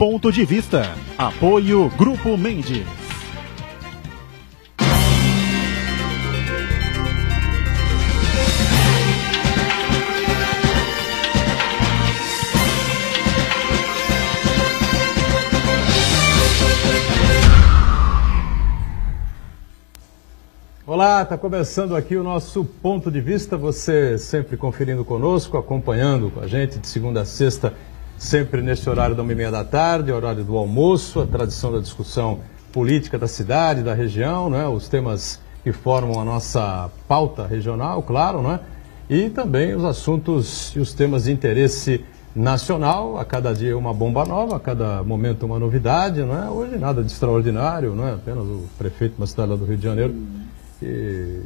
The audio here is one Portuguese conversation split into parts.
Ponto de Vista. Apoio Grupo Mendes. Olá, está começando aqui o nosso Ponto de Vista, você sempre conferindo conosco, acompanhando com a gente de segunda a sexta, sempre nesse horário da 1h30 da tarde, horário do almoço, a tradição da discussão política da cidade, da região, né? Os temas que formam a nossa pauta regional, claro, né? E também os assuntos e os temas de interesse nacional, a cada dia uma bomba nova, a cada momento uma novidade, não é? Hoje nada de extraordinário, não é? Apenas o prefeito de uma cidade lá do Rio de Janeiro, que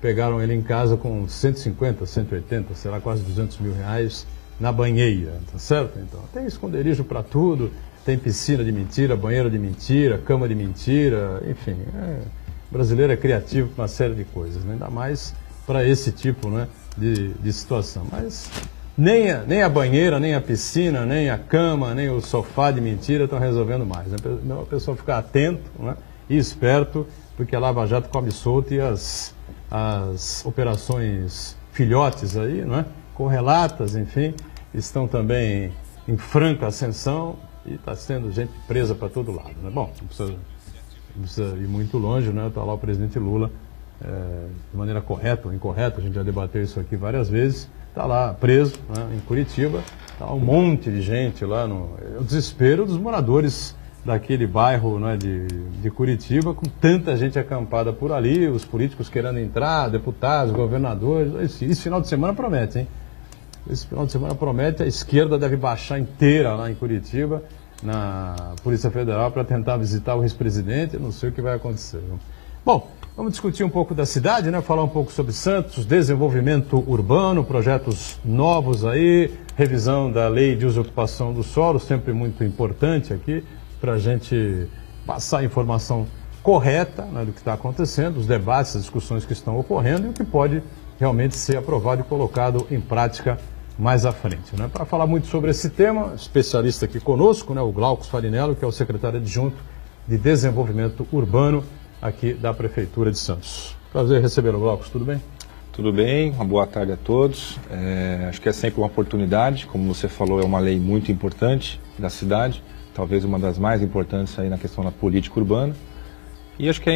pegaram ele em casa com 150, 180, sei lá, quase 200 mil reais na banheira, tá certo? Então, tem esconderijo para tudo, tem piscina de mentira, banheiro de mentira, cama de mentira, enfim, o brasileiro é criativo com uma série de coisas, né? Ainda mais para esse tipo, né, de situação. Mas nem a banheira, nem a piscina, nem a cama, nem o sofá de mentira estão resolvendo mais, né? A pessoa ficar atento, né, e esperto, porque a Lava Jato come solto e as operações filhotes aí, não é? Correlatas, enfim, estão também em franca ascensão e está sendo gente presa para todo lado, né? Bom, não precisa ir muito longe, né? Está lá o presidente Lula, de maneira correta ou incorreta, a gente já debateu isso aqui várias vezes, está lá preso, né, em Curitiba, está um monte de gente lá, o desespero dos moradores daquele bairro, né, de Curitiba, com tanta gente acampada por ali, os políticos querendo entrar, deputados, governadores. Esse final de semana promete, hein? Esse final de semana promete, a esquerda deve baixar inteira lá em Curitiba, na Polícia Federal, para tentar visitar o ex-presidente, não sei o que vai acontecer. Bom, vamos discutir um pouco da cidade, né? Falar um pouco sobre Santos, desenvolvimento urbano, projetos novos aí, revisão da lei de uso e ocupação do solo, sempre muito importante aqui, para a gente passar a informação correta, né, do que está acontecendo, os debates, as discussões que estão ocorrendo e o que pode realmente ser aprovado e colocado em prática mais à frente, né? Para falar muito sobre esse tema, especialista aqui conosco, né, o Glaucus Farinello, que é o secretário adjunto de Desenvolvimento Urbano aqui da Prefeitura de Santos. Prazer recebê-lo, Glaucus, tudo bem? Tudo bem, uma boa tarde a todos. Acho que é sempre uma oportunidade, como você falou, é uma lei muito importante da cidade, talvez uma das mais importantes aí na questão da política urbana. E acho que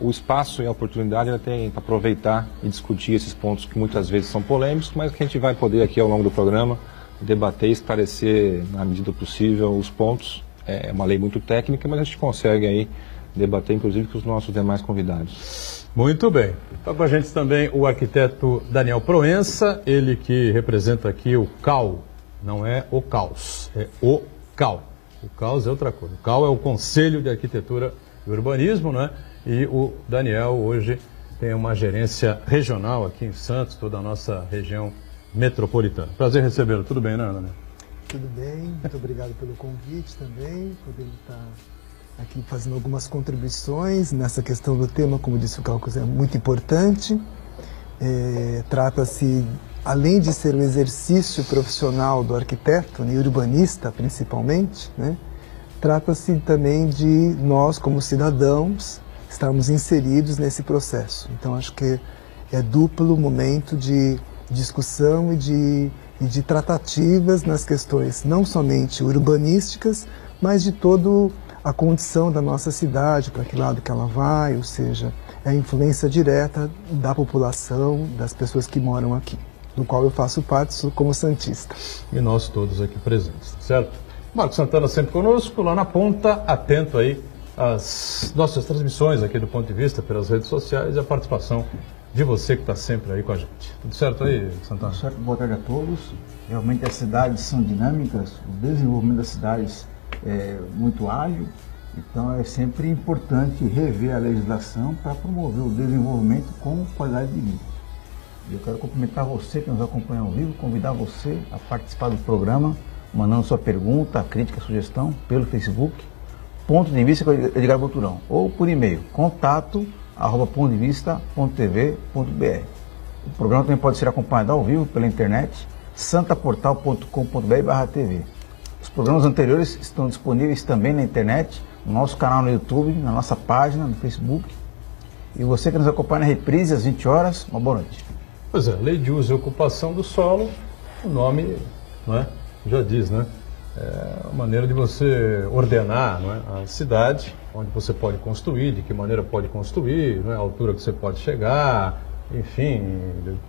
o espaço e a oportunidade ela tem para aproveitar e discutir esses pontos que muitas vezes são polêmicos, mas que a gente vai poder aqui ao longo do programa debater e esclarecer na medida do possível os pontos. É uma lei muito técnica, mas a gente consegue aí debater inclusive com os nossos demais convidados. Muito bem. Está com a gente também o arquiteto Daniel Proença, ele que representa aqui o CAU, não é o caos, é o CAU. O caos é outra coisa. O CAU é o Conselho de Arquitetura e Urbanismo, né? E o Daniel hoje tem uma gerência regional aqui em Santos, toda a nossa região metropolitana. Prazer recebê-lo. Tudo bem, né, Daniel? Tudo bem. Muito obrigado pelo convite também, poder estar aqui fazendo algumas contribuições nessa questão do tema, como disse o Glaucus, é muito importante. Trata-se, além de ser um exercício profissional do arquiteto, né, urbanista principalmente, né, trata-se também de nós, como cidadãos, estarmos inseridos nesse processo. Então, acho que é duplo momento de discussão e de tratativas nas questões não somente urbanísticas, mas de toda a condição da nossa cidade, para que lado que ela vai, ou seja, é a influência direta da população, das pessoas que moram aqui, do qual eu faço parte, sou como santista. E nós todos aqui presentes, certo? Marcos Santana sempre conosco, lá na ponta, atento aí às nossas transmissões aqui do Ponto de Vista pelas redes sociais e a participação de você que está sempre aí com a gente. Tudo certo aí, Santana? Tudo certo, boa tarde a todos. Realmente as cidades são dinâmicas, o desenvolvimento das cidades é muito ágil, então é sempre importante rever a legislação para promover o desenvolvimento com qualidade de vida. Eu quero cumprimentar você que nos acompanha ao vivo, convidar você a participar do programa, mandando sua pergunta, crítica, sugestão pelo Facebook, Ponto de Vista com Edgar Boturão, ou por e-mail, contato@pontodevista.tv.br. O programa também pode ser acompanhado ao vivo pela internet, santaportal.com.br/tv. Os programas anteriores estão disponíveis também na internet, no nosso canal no YouTube, na nossa página no Facebook. E você que nos acompanha na reprise às 20 horas, uma boa noite. Pois é, Lei de Uso e Ocupação do Solo, o nome, não é, já diz, né? É a maneira de você ordenar, não é, a cidade, onde você pode construir, de que maneira pode construir, não é, a altura que você pode chegar, enfim,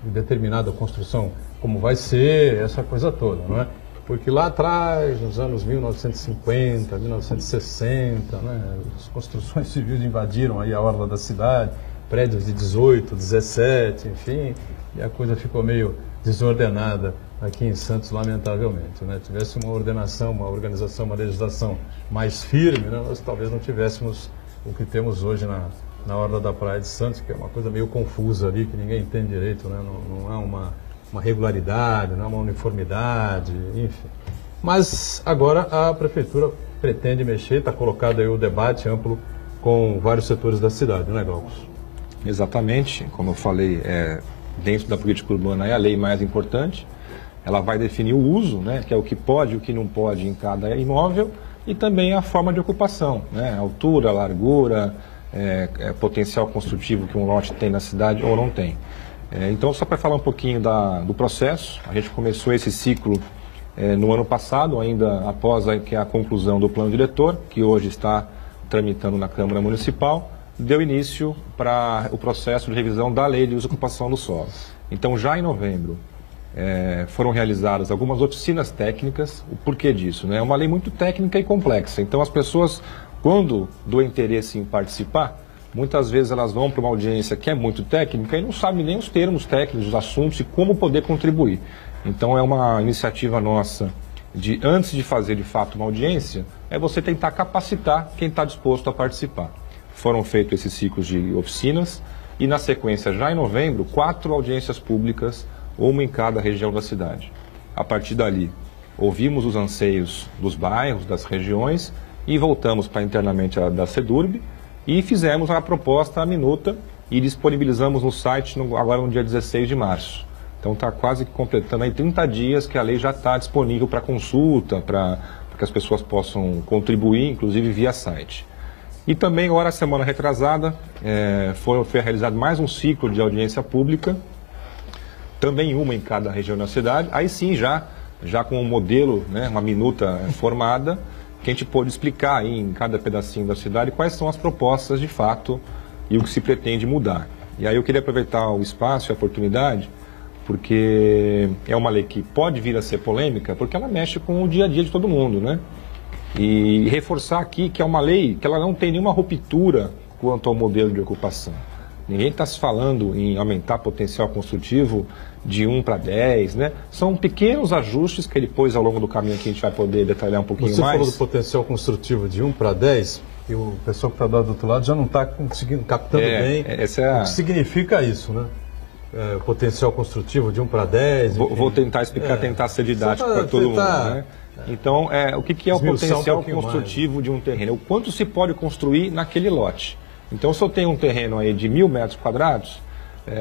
determinada construção como vai ser, essa coisa toda, não é? Porque lá atrás, nos anos 1950, 1960, né, as construções civis invadiram aí a orla da cidade, prédios de 18, 17, enfim, e a coisa ficou meio desordenada aqui em Santos, lamentavelmente, né? Tivesse uma ordenação, uma organização, uma legislação mais firme, né, nós talvez não tivéssemos o que temos hoje na orla da Praia de Santos, que é uma coisa meio confusa ali, que ninguém entende direito, né? Não é uma regularidade, não é uma uniformidade, enfim. Mas agora a Prefeitura pretende mexer, está colocado aí o debate amplo com vários setores da cidade, não é, Glaucus? Exatamente, como eu falei, dentro da política urbana é a lei mais importante. Ela vai definir o uso, né, que é o que pode e o que não pode em cada imóvel, e também a forma de ocupação, né, altura, largura, potencial construtivo que um lote tem na cidade ou não tem. Então, só para falar um pouquinho do processo, a gente começou esse ciclo no ano passado, ainda após a conclusão do plano diretor, que hoje está tramitando na Câmara Municipal, deu início para o processo de revisão da Lei de Uso e Ocupação do Solo. Então, já em novembro, foram realizadas algumas oficinas técnicas. O porquê disso, né? É uma lei muito técnica e complexa, então as pessoas, quando do interesse em participar, muitas vezes elas vão para uma audiência que é muito técnica e não sabem nem os termos técnicos, os assuntos e como poder contribuir. Então é uma iniciativa nossa de, antes de fazer de fato uma audiência, você tentar capacitar quem está disposto a participar. Foram feitos esses ciclos de oficinas e na sequência, já em novembro, 4 audiências públicas, uma em cada região da cidade. A partir dali, ouvimos os anseios dos bairros, das regiões e voltamos para internamente da SEDURB, e fizemos a proposta à minuta e disponibilizamos no site agora no dia 16 de março. Então está quase completando aí 30 dias que a lei já está disponível para consulta, para que as pessoas possam contribuir, inclusive via site. E também agora, semana retrasada, foi realizado mais um ciclo de audiência pública, também uma em cada região da cidade, aí sim já com um modelo, né, uma minuta formada, que a gente pôde explicar aí em cada pedacinho da cidade quais são as propostas de fato e o que se pretende mudar. E aí eu queria aproveitar o espaço e a oportunidade, porque é uma lei que pode vir a ser polêmica, porque ela mexe com o dia a dia de todo mundo, né? E reforçar aqui que é uma lei que ela não tem nenhuma ruptura quanto ao modelo de ocupação. Ninguém está se falando em aumentar potencial construtivo de 1 para 10, né? São pequenos ajustes que depois, ao longo do caminho aqui, a gente vai poder detalhar um pouquinho mais. Você falou do potencial construtivo de 1 para 10, e o pessoal que está do outro lado já não está conseguindo, captando bem o que significa isso, né? Potencial construtivo de 1 para 10. Vou tentar explicar, tentar ser didático para todo mundo, né? Então, o que é o potencial construtivo de um terreno? O quanto se pode construir naquele lote. Então, se eu tenho um terreno aí de 1.000 metros quadrados,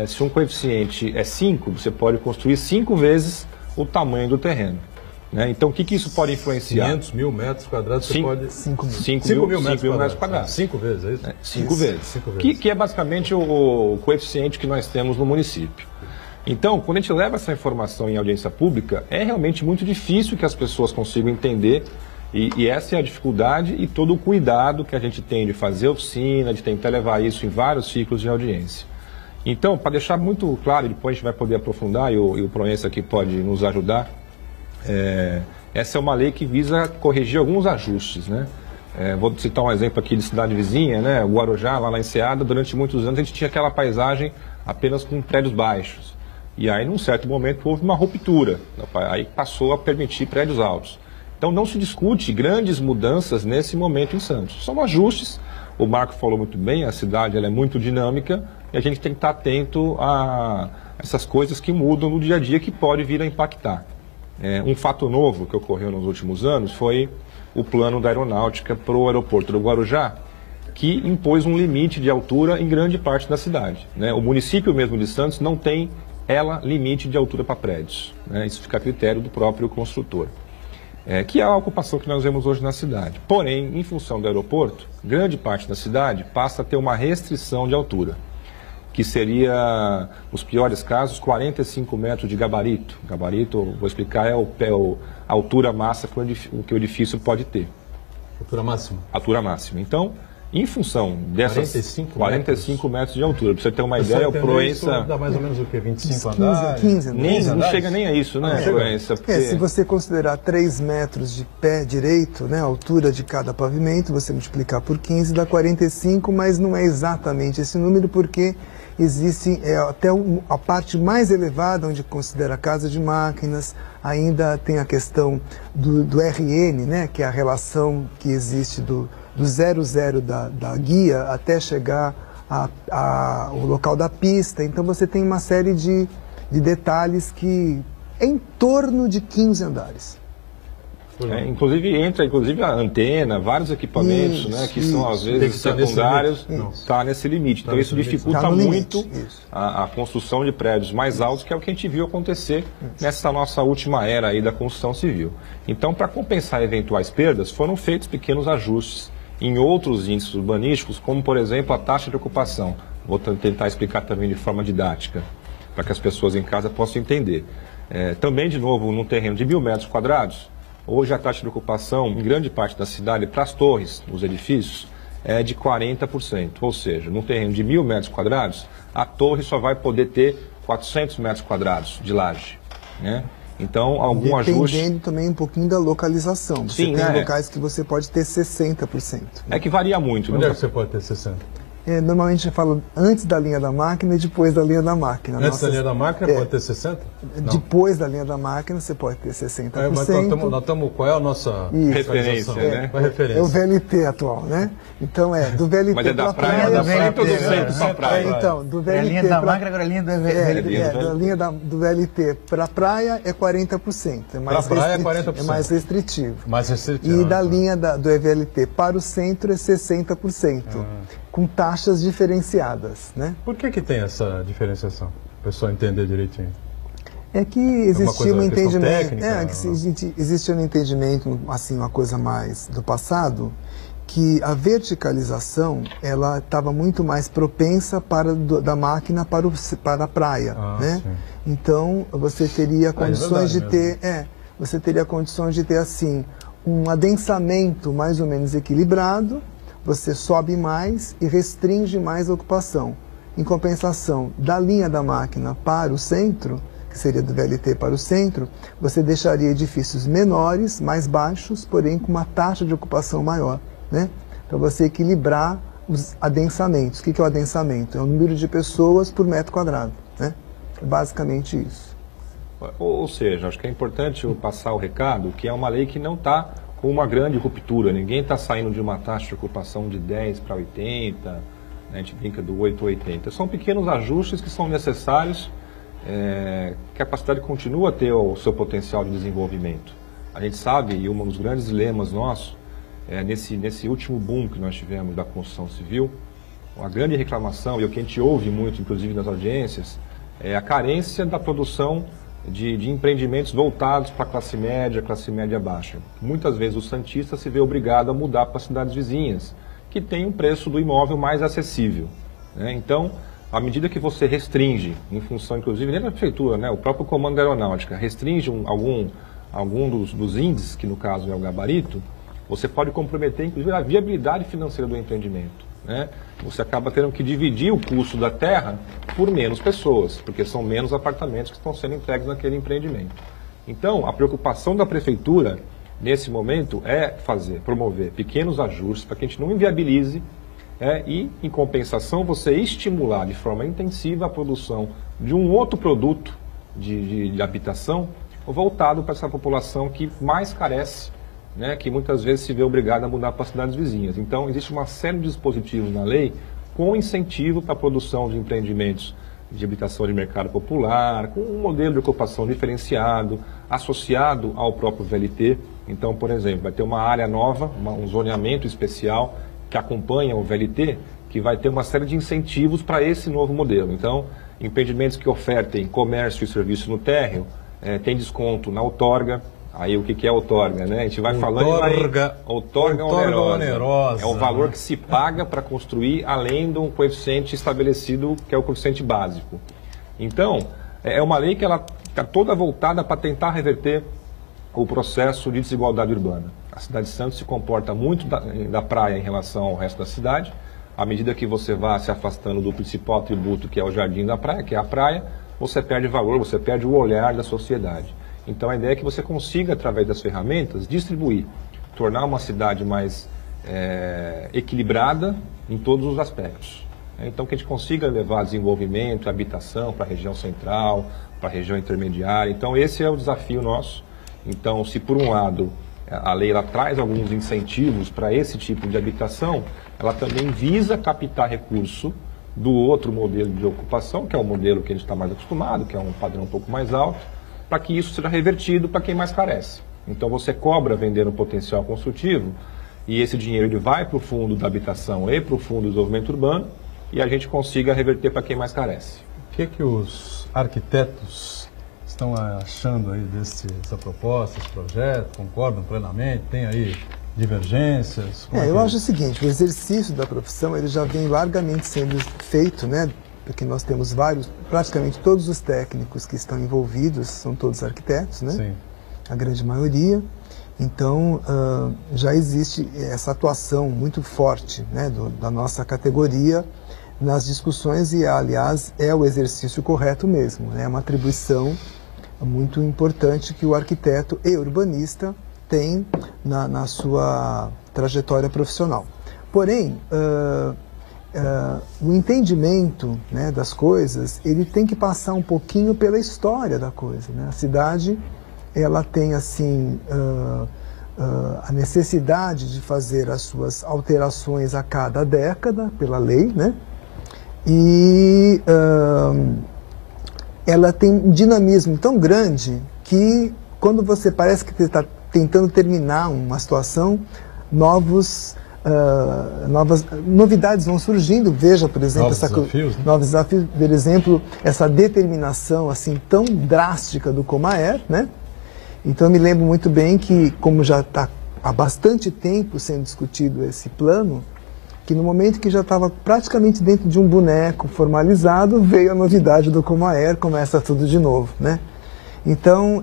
se um coeficiente é 5, você pode construir 5 vezes o tamanho do terreno, né? Então, o que isso pode influenciar? 500 mil metros quadrados, você pode... 5 mil metros quadrados. 5 vezes, é isso? 5 vezes. Que é basicamente o coeficiente que nós temos no município. Então, quando a gente leva essa informação em audiência pública, é realmente muito difícil que as pessoas consigam entender, e essa é a dificuldade e todo o cuidado que a gente tem de fazer oficina, de tentar levar isso em vários ciclos de audiência. Então, para deixar muito claro, e depois a gente vai poder aprofundar, e o Proença aqui pode nos ajudar, essa é uma lei que visa corrigir alguns ajustes, né? Vou citar um exemplo aqui de cidade vizinha, né? O Guarujá, lá na Enseada, durante muitos anos a gente tinha aquela paisagem apenas com prédios baixos. E aí, num certo momento, houve uma ruptura, aí passou a permitir prédios altos. Então, não se discute grandes mudanças nesse momento em Santos. São ajustes, o Marco falou muito bem, a cidade ela é muito dinâmica e a gente tem que estar atento a essas coisas que mudam no dia a dia que pode vir a impactar. Um fato novo que ocorreu nos últimos anos foi o plano da aeronáutica para o aeroporto do Guarujá, que impôs um limite de altura em grande parte da cidade, né? O município mesmo de Santos não tem limite de altura para prédios, né? Isso fica a critério do próprio construtor. que é a ocupação que nós vemos hoje na cidade. Porém, em função do aeroporto, grande parte da cidade passa a ter uma restrição de altura, que seria, nos piores casos, 45 metros de gabarito. Gabarito, vou explicar, é a altura máxima que o edifício pode ter. Altura máxima? Altura máxima. Então, em função dessas 45 metros de altura, para você ter uma ideia, o Proença... Dá mais ou menos o quê? 25 andares? 15 andares. Não chega nem a isso, né, Proença? Porque... se você considerar 3 metros de pé direito, né, a altura de cada pavimento, você multiplicar por 15 dá 45, mas não é exatamente esse número, porque existe até a parte mais elevada, onde considera a casa de máquinas, ainda tem a questão do RN, né, que é a relação que existe do 00 da guia até chegar ao local da pista. Então você tem uma série de detalhes que é em torno de 15 andares. Inclusive entra a antena, vários equipamentos, né, que são às vezes secundários, está nesse limite. Então isso dificulta muito a construção de prédios mais altos, que é o que a gente viu acontecer nessa nossa última era aí da construção civil. Então, para compensar eventuais perdas, foram feitos pequenos ajustes em outros índices urbanísticos, como por exemplo a taxa de ocupação. Vou tentar explicar também de forma didática, para que as pessoas em casa possam entender. Também, de novo, num terreno de 1.000 metros quadrados, hoje a taxa de ocupação, em grande parte da cidade, para as torres, os edifícios, é de 40%. Ou seja, num terreno de 1.000 metros quadrados, a torre só vai poder ter 400 metros quadrados de laje, né? Então, algum ajuste... Dependendo também um pouquinho da localização. Você Sim, tem locais que você pode ter 60%. Né? É que varia muito. Onde é que você pode ter 60%? Normalmente eu falo antes da linha da máquina e depois da linha da máquina. Antes da linha da máquina pode ter 60%? Depois da linha da máquina você pode ter 60%. Mas nós estamos, qual é a nossa referência, né? Qual é a referência? É o VLT atual, né? Então do VLT mas é da praia, da centro do centro para praia. Então, do VLT a linha da máquina, agora a linha do VLT. Da linha do VLT para a praia é 40%. Para a praia é 40%. É mais restritivo. Mais restritivo. E da linha do VLT para o centro é 60%. Com taxas diferenciadas, né? Por que tem essa diferenciação? Para o pessoal entender direitinho. É que existia um entendimento, técnica, existia um entendimento, assim, uma coisa mais do passado, que a verticalização ela estava muito mais propensa da máquina para a praia, né? Sim. Então você teria condições de ter, você teria condições de ter assim um adensamento mais ou menos equilibrado. Você sobe mais e restringe mais a ocupação. Em compensação, da linha da máquina para o centro, que seria do VLT para o centro, você deixaria edifícios menores, mais baixos, porém com uma taxa de ocupação maior, né? Para você equilibrar os adensamentos. O que é o adensamento? É o número de pessoas por metro quadrado, né? É basicamente isso. Ou seja, acho que é importante eu passar o recado que é uma lei que não está com uma grande ruptura. Ninguém está saindo de uma taxa de ocupação de 10 para 80, né? A gente brinca do 8 a 80. São pequenos ajustes que são necessários, que a cidade continua a ter o seu potencial de desenvolvimento. A gente sabe, e um dos grandes dilemas nossos, nesse último boom que nós tivemos da construção civil, a grande reclamação, e o que a gente ouve muito, inclusive nas audiências, é a carência da produção de empreendimentos voltados para a classe média baixa. Muitas vezes o santista se vê obrigado a mudar para cidades vizinhas, que tem um preço do imóvel mais acessível, né? Então, à medida que você restringe, em função, inclusive, dentro da prefeitura, né, o próprio comando da aeronáutica, restringe algum dos índices, que no caso é o gabarito, você pode comprometer, inclusive, a viabilidade financeira do empreendimento, né? Você acaba tendo que dividir o custo da terra por menos pessoas, porque são menos apartamentos que estão sendo entregues naquele empreendimento. Então, a preocupação da prefeitura, nesse momento, é promover pequenos ajustes para que a gente não inviabilize e, em compensação, você estimular de forma intensiva a produção de um outro produto de habitação voltado para essa população que mais carece, né, que muitas vezes se vê obrigada a mudar para cidades vizinhas. Então, existe uma série de dispositivos na lei com incentivo para a produção de empreendimentos de habitação de mercado popular, com um modelo de ocupação diferenciado, associado ao próprio VLT. Então, por exemplo, vai ter uma área nova, um zoneamento especial que acompanha o VLT, que vai ter uma série de incentivos para esse novo modelo. Então, empreendimentos que ofertem comércio e serviço no térreo, tem desconto na outorga, Aí o que é outorga, né? A gente vai falando... Outorga onerosa. É o valor que se paga para construir além de um coeficiente estabelecido, que é o coeficiente básico. Então, é uma lei que ela está toda voltada para tentar reverter o processo de desigualdade urbana. A cidade de Santos se comporta muito da praia em relação ao resto da cidade. À medida que você vai se afastando do principal atributo, que é o jardim da praia, que é a praia, você perde valor, você perde o olhar da sociedade. Então a ideia é que você consiga, através das ferramentas, distribuir, tornar uma cidade mais equilibrada em todos os aspectos. Então que a gente consiga levar desenvolvimento, habitação para a região central, para a região intermediária. Então esse é o desafio nosso. Então se por um lado a lei ela traz alguns incentivos para esse tipo de habitação, ela também visa captar recurso do outro modelo de ocupação, que é o modelo que a gente está mais acostumado, que é um padrão um pouco mais alto, para que isso seja revertido para quem mais carece. Então você cobra vendendo o potencial construtivo e esse dinheiro ele vai para o fundo da habitação e para o fundo do desenvolvimento urbano e a gente consiga reverter para quem mais carece. O que os arquitetos estão achando aí dessa proposta, desse projeto? Concordam plenamente? Tem aí divergências? Eu acho o seguinte, o exercício da profissão ele já vem largamente sendo feito, né? Porque nós temos praticamente todos os técnicos que estão envolvidos são todos arquitetos, né? Sim. A grande maioria. Então, já existe essa atuação muito forte, né, da nossa categoria nas discussões e, aliás, é o exercício correto mesmo, né? É uma atribuição muito importante que o arquiteto e urbanista tem na sua trajetória profissional. Porém, o entendimento, né, das coisas, ele tem que passar um pouquinho pela história da coisa, né? A cidade, ela tem assim a necessidade de fazer as suas alterações a cada década pela lei, né? E ela tem um dinamismo tão grande que quando você parece que está tentando terminar uma situação, novas novidades vão surgindo. Veja, por exemplo, novos desafios, por exemplo, essa determinação assim tão drástica do Comaer, né? Então eu me lembro muito bem que, como já está há bastante tempo sendo discutido esse plano, que no momento que já estava praticamente dentro de um boneco formalizado, veio a novidade do Comaer, começa tudo de novo, né? Então,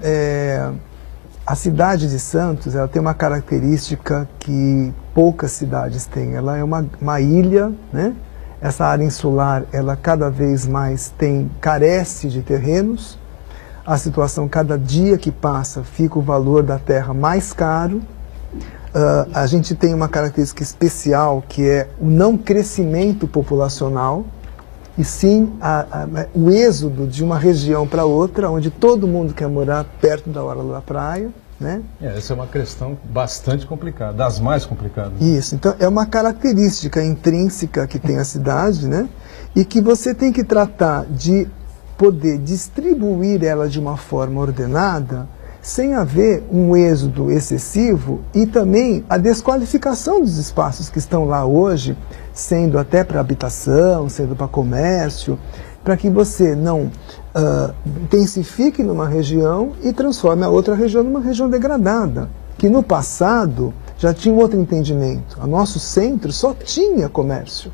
a cidade de Santos, ela tem uma característica que poucas cidades têm. Ela é uma ilha, né? Essa área insular, ela cada vez mais carece de terrenos. A situação, cada dia que passa, fica o valor da terra mais caro. A gente tem uma característica especial, que é o não crescimento populacional, e sim o êxodo de uma região para outra, onde todo mundo quer morar perto da orla da praia, né? Essa é uma questão bastante complicada, das mais complicadas. Isso, então é uma característica intrínseca que tem a cidade, né? E que você tem que tratar de poder distribuir ela de uma forma ordenada, sem haver um êxodo excessivo e também a desqualificação dos espaços que estão lá hoje, sendo até para habitação, sendo para comércio, para que você não intensifique numa região e transforme a outra região numa região degradada, que no passado já tinha um outro entendimento. O nosso centro só tinha comércio.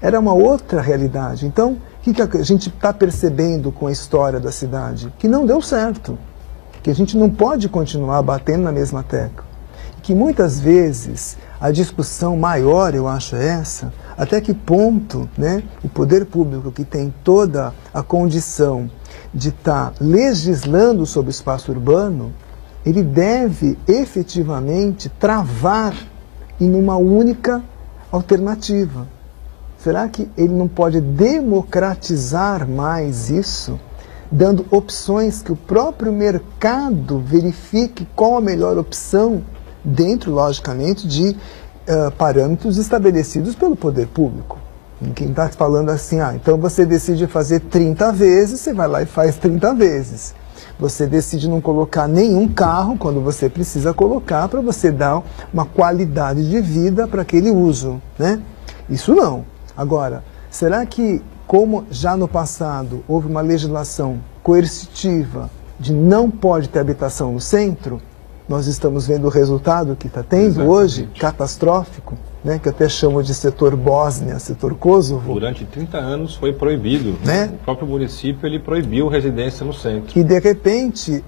Era uma outra realidade. Então, o que a gente está percebendo com a história da cidade? Que não deu certo. Que a gente não pode continuar batendo na mesma tecla. Que muitas vezes a discussão maior, eu acho, é essa, até que ponto, né, o poder público, que tem toda a condição de estar legislando sobre o espaço urbano, ele deve efetivamente travar em uma única alternativa. Será que ele não pode democratizar mais isso? Dando opções que o próprio mercado verifique qual a melhor opção, dentro, logicamente, de parâmetros estabelecidos pelo poder público. Quem está falando assim, então você decide fazer 30 vezes, você vai lá e faz 30 vezes. Você decide não colocar nenhum carro quando você precisa colocar, para você dar uma qualidade de vida para aquele uso, né? Isso não. Agora, será que, como já no passado houve uma legislação coercitiva de não pode ter habitação no centro, nós estamos vendo o resultado que está tendo hoje, catastrófico, né, que eu até chamo de setor Bósnia, setor Kosovo. Durante 30 anos foi proibido. Né? O próprio município ele proibiu residência no centro. E de repente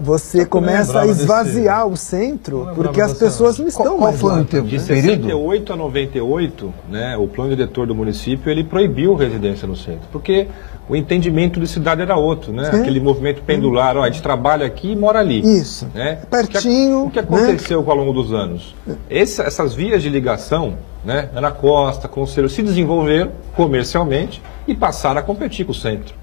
você começa a esvaziar o centro porque as pessoas não estão mais lá. De 68 a 98, né, o plano diretor do município ele proibiu residência no centro, porque o entendimento de cidade era outro, né? Aquele movimento pendular, ó, a gente trabalha aqui e mora ali. Isso, né? pertinho. O que aconteceu ao longo dos anos? Essas vias de ligação, né, na costa, Conselho, se desenvolveram comercialmente e passaram a competir com o centro.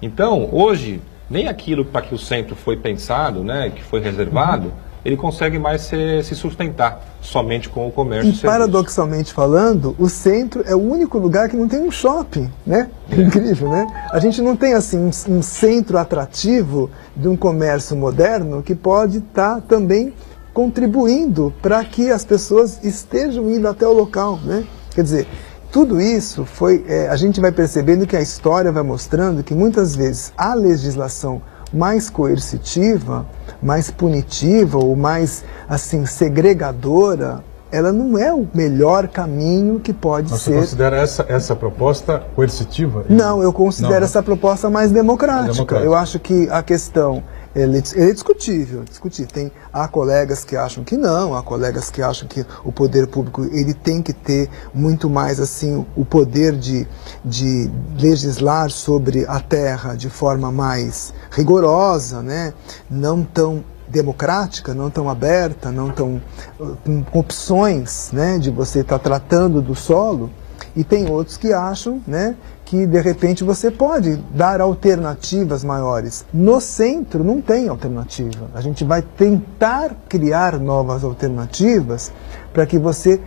Então, hoje, nem aquilo para que o centro foi pensado, né, que foi reservado, ele consegue mais se sustentar somente com o comércio. E paradoxalmente falando, o centro é o único lugar que não tem um shopping, né? Incrível, né? A gente não tem assim um centro atrativo de um comércio moderno que pode estar também contribuindo para que as pessoas estejam indo até o local, né? Quer dizer, tudo isso foi, a gente vai percebendo que a história vai mostrando que muitas vezes a legislação mais coercitiva, mais punitiva ou mais assim segregadora, ela não é o melhor caminho que pode ser. Você considera essa proposta coercitiva? Não, eu considero essa proposta mais democrática. Eu acho que a questão ele é discutível. Há colegas que acham que não, há colegas que acham que o poder público ele tem que ter muito mais assim o poder de legislar sobre a terra de forma mais rigorosa, né? Não tão democrática, não tão aberta, não tão com opções, né, de você estar tratando do solo. E tem outros que acham, né, que de repente você pode dar alternativas maiores. No centro não tem alternativa. A gente vai tentar criar novas alternativas para que você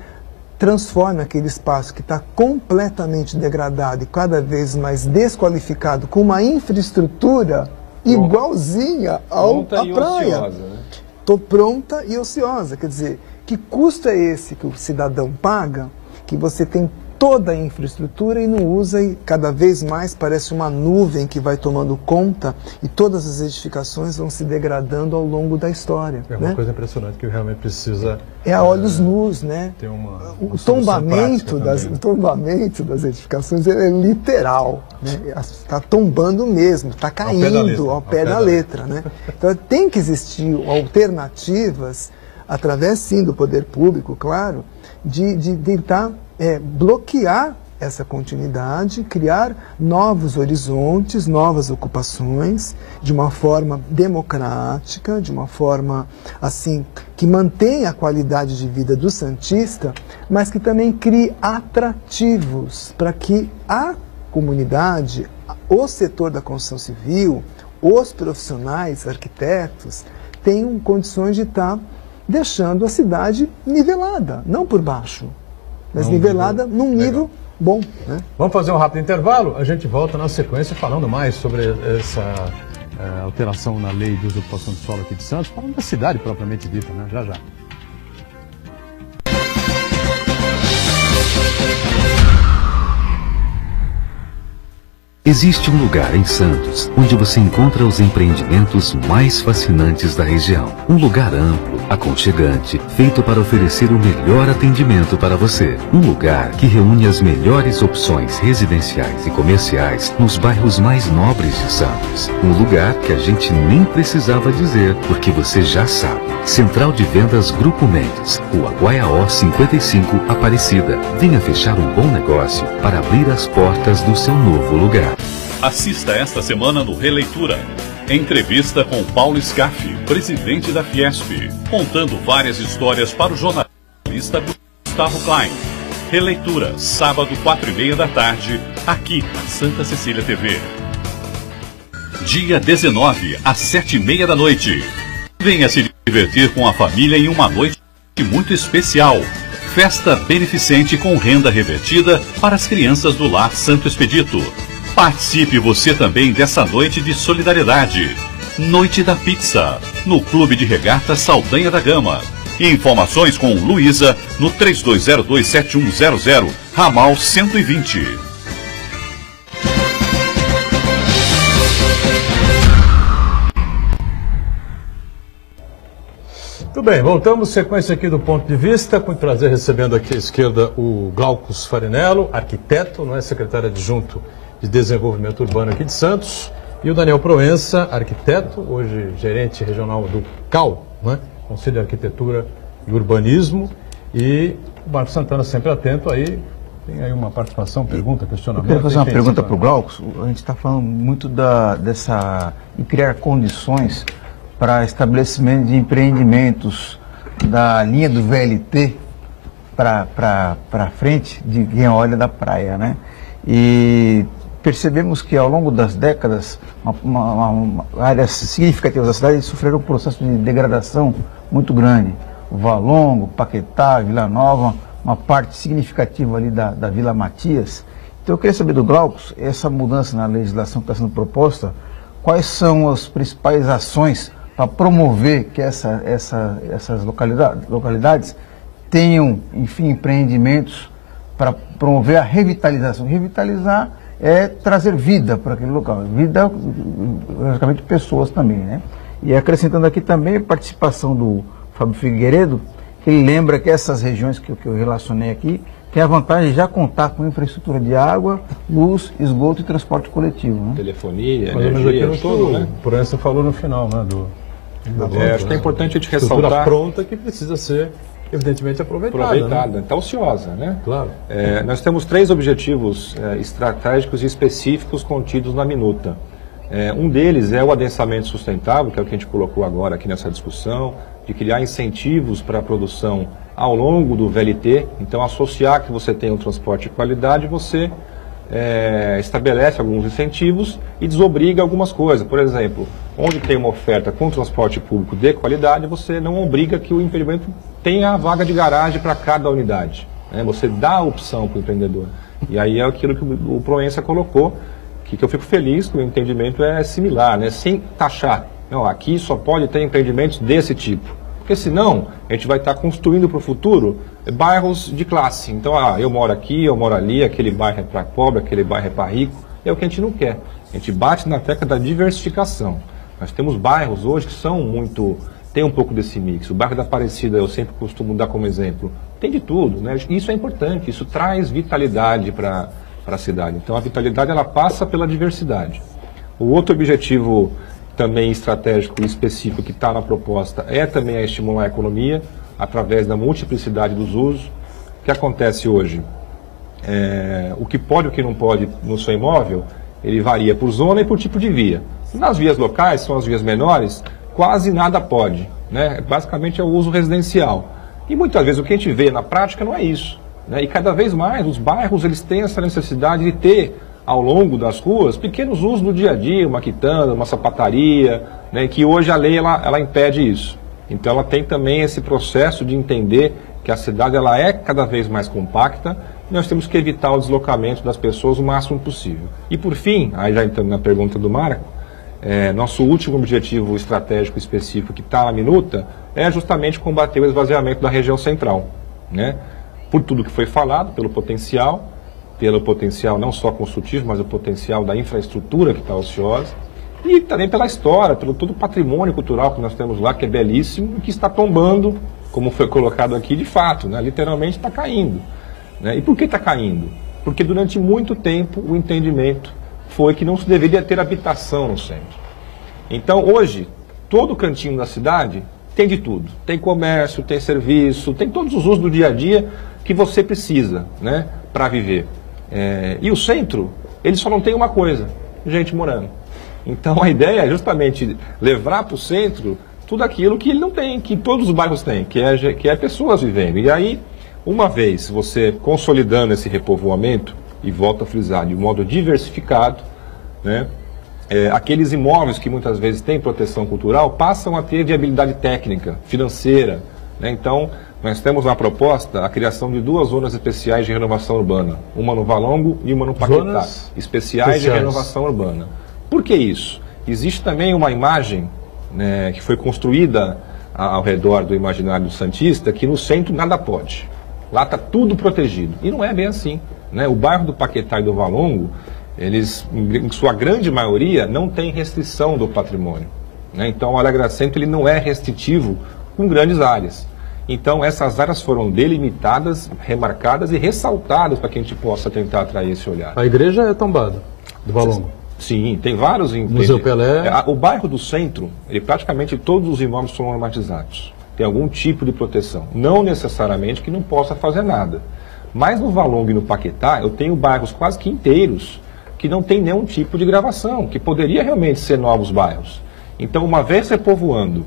transforme aquele espaço que está completamente degradado e cada vez mais desqualificado com uma infraestrutura igualzinha à praia. Ociosa, né? Pronta e ociosa. Quer dizer, que custo é esse que o cidadão paga, que você tem toda a infraestrutura e não usa, e cada vez mais parece uma nuvem que vai tomando conta e todas as edificações vão se degradando ao longo da história. É uma coisa impressionante que realmente precisa... É a olhos nus, né? Ter o tombamento das edificações é literal, né? Está tombando mesmo, está caindo ao pé da letra, né? Então tem que existir alternativas, através sim do poder público, claro, de tentar bloquear essa continuidade, criar novos horizontes, novas ocupações, de uma forma democrática, de uma forma assim que mantenha a qualidade de vida do santista, mas que também crie atrativos para que a comunidade, o setor da construção civil, os profissionais, arquitetos, tenham condições de estar deixando a cidade nivelada, não por baixo, mas nivelada num nível bom. Né? Vamos fazer um rápido intervalo, a gente volta na sequência falando mais sobre essa alteração na lei de usurpação de solo aqui de Santos, falando da cidade propriamente dita, né? Já. Existe um lugar em Santos onde você encontra os empreendimentos mais fascinantes da região. Um lugar amplo, aconchegante, feito para oferecer o melhor atendimento para você. Um lugar que reúne as melhores opções residenciais e comerciais nos bairros mais nobres de Santos. Um lugar que a gente nem precisava dizer, porque você já sabe. Central de Vendas Grupo Mendes, Rua Guaiaó 55, Aparecida. Venha fechar um bom negócio para abrir as portas do seu novo lugar. Assista esta semana no Releitura. Entrevista com Paulo Scaff, presidente da Fiesp, contando várias histórias para o jornalista Gustavo Klein. Releitura, sábado, 4h30 da tarde, aqui na Santa Cecília TV. Dia 19, às 7h30 da noite. Venha se divertir com a família em uma noite muito especial. Festa beneficente com renda revertida para as crianças do Lar Santo Expedito. Participe você também dessa noite de solidariedade. Noite da Pizza, no Clube de Regatas Saldanha da Gama. Informações com Luísa no 32027100, ramal 120. Muito bem, voltamos, sequência aqui do Ponto de Vista, com prazer recebendo aqui à esquerda o Glaucus Farinello, arquiteto, não é, secretário adjunto de Desenvolvimento Urbano aqui de Santos, e o Daniel Proença, arquiteto, hoje gerente regional do CAU, não é? Conselho de Arquitetura e Urbanismo, e o Marcos Santana sempre atento aí, tem aí uma participação, pergunta, questionamento. Eu quero fazer uma pergunta para o Glaucus. A gente está falando muito de criar condições para estabelecimento de empreendimentos da linha do VLT para frente de quem olha da praia, né? E percebemos que ao longo das décadas, áreas significativas da cidade sofreram um processo de degradação muito grande. O Valongo, Paquetá, Vila Nova, uma parte significativa ali da Vila Matias. Então eu queria saber do Glaucus, essa mudança na legislação que está sendo proposta, quais são as principais ações para promover que essas localidades tenham, enfim, empreendimentos para promover a revitalização. Revitalizar é trazer vida para aquele local, vida, logicamente, pessoas também, né? E acrescentando aqui também a participação do Fábio Figueiredo, que ele lembra que essas regiões que eu relacionei aqui tem a vantagem de já contar com infraestrutura de água, luz, esgoto e transporte coletivo, né? Telefonia, mais energia, ou menos tudo, né? O Proença falou no final, né? Acho que é importante a gente estrutura ressaltar... pronta que precisa ser, evidentemente, aproveitada. Né? Está ociosa, né? Claro. Nós temos 3 objetivos estratégicos e específicos contidos na minuta. Um deles é o adensamento sustentável, que é o que a gente colocou agora aqui nessa discussão, de criar incentivos para a produção ao longo do VLT. Então, associar que você tem um transporte de qualidade, você estabelece alguns incentivos e desobriga algumas coisas. Por exemplo, onde tem uma oferta com transporte público de qualidade, você não obriga que o empreendimento tenha a vaga de garagem para cada unidade, né? Você dá a opção para o empreendedor. E aí é aquilo que o Proença colocou, que eu fico feliz que o entendimento é similar, né? Sem taxar. Não, aqui só pode ter empreendimentos desse tipo. Porque senão a gente vai estar construindo para o futuro bairros de classe. Então, eu moro aqui, eu moro ali, aquele bairro é para pobre, aquele bairro é para rico. É o que a gente não quer. A gente bate na tecla da diversificação. Nós temos bairros hoje que são muito... tem um pouco desse mix. O bairro da Aparecida, eu sempre costumo dar como exemplo. Tem de tudo, né? Isso é importante, isso traz vitalidade para a cidade. Então, a vitalidade, ela passa pela diversidade. O outro objetivo também estratégico e específico que está na proposta é também a estimular a economia através da multiplicidade dos usos. O que acontece hoje? O que pode e o que não pode no seu imóvel, ele varia por zona e por tipo de via. Nas vias locais, são as vias menores, quase nada pode, né? Basicamente é o uso residencial. E muitas vezes o que a gente vê na prática não é isso, né? E cada vez mais os bairros eles têm essa necessidade de ter ao longo das ruas pequenos usos do dia a dia, uma quitanda, uma sapataria, né? Que hoje a lei ela impede isso. Então ela tem também esse processo de entender que a cidade ela é cada vez mais compacta e nós temos que evitar o deslocamento das pessoas o máximo possível. E por fim, aí já entrando na pergunta do Marco, nosso último objetivo estratégico específico que está na minuta é justamente combater o esvaziamento da região central, né? Por tudo que foi falado, pelo potencial não só construtivo, mas o potencial da infraestrutura que está ociosa, e também pela história, pelo todo o patrimônio cultural que nós temos lá, que é belíssimo, e que está tombando, como foi colocado aqui, de fato, né? Literalmente está caindo, né? E por que está caindo? Porque durante muito tempo o entendimento foi que não se deveria ter habitação no centro. Então, hoje, todo cantinho da cidade tem de tudo. Tem comércio, tem serviço, tem todos os usos do dia a dia que você precisa, né, para viver. E o centro, ele só não tem uma coisa, gente morando. Então, a ideia é justamente levar para o centro tudo aquilo que ele não tem, que todos os bairros têm, que é pessoas vivendo. E aí, uma vez você consolidando esse repovoamento, e volto a frisar, de modo diversificado, né? Aqueles imóveis que muitas vezes têm proteção cultural passam a ter viabilidade técnica, financeira, né? Então, nós temos na proposta a criação de 2 zonas especiais de renovação urbana, uma no Valongo e uma no Paquetá, zonas especiais de renovação urbana. Por que isso? Existe também uma imagem, né, que foi construída ao redor do imaginário do santista, que no centro nada pode. Lá está tudo protegido. E não é bem assim, né? O bairro do Paquetá e do Valongo, eles, em sua grande maioria, não tem restrição do patrimônio, né? Então, o Alegracento ele não é restritivo com grandes áreas. Então, essas áreas foram delimitadas, remarcadas e ressaltadas para que a gente possa tentar atrair esse olhar. A igreja é tombada, do Valongo. Sim, tem vários... Museu Pelé... O bairro do centro, praticamente todos os imóveis são normatizados. Tem algum tipo de proteção. Não necessariamente que não possa fazer nada. Mas no Valongo e no Paquetá, eu tenho bairros quase que inteiros que não tem nenhum tipo de gravação, que poderia realmente ser novos bairros. Então, uma vez repovoando,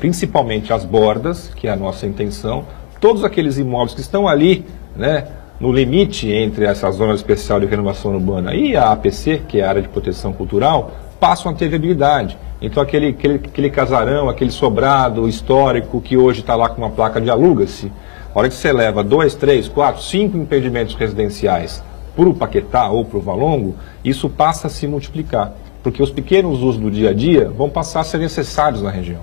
principalmente as bordas, que é a nossa intenção, todos aqueles imóveis que estão ali, né, no limite entre essa zona especial de renovação urbana e a APC, que é a área de proteção cultural, passam a ter viabilidade. Então, aquele casarão, aquele sobrado histórico que hoje está lá com uma placa de aluga-se, a hora que você leva 2, 3, 4, 5 empreendimentos residenciais para o Paquetá ou para o Valongo, isso passa a se multiplicar, porque os pequenos usos do dia a dia vão passar a ser necessários na região,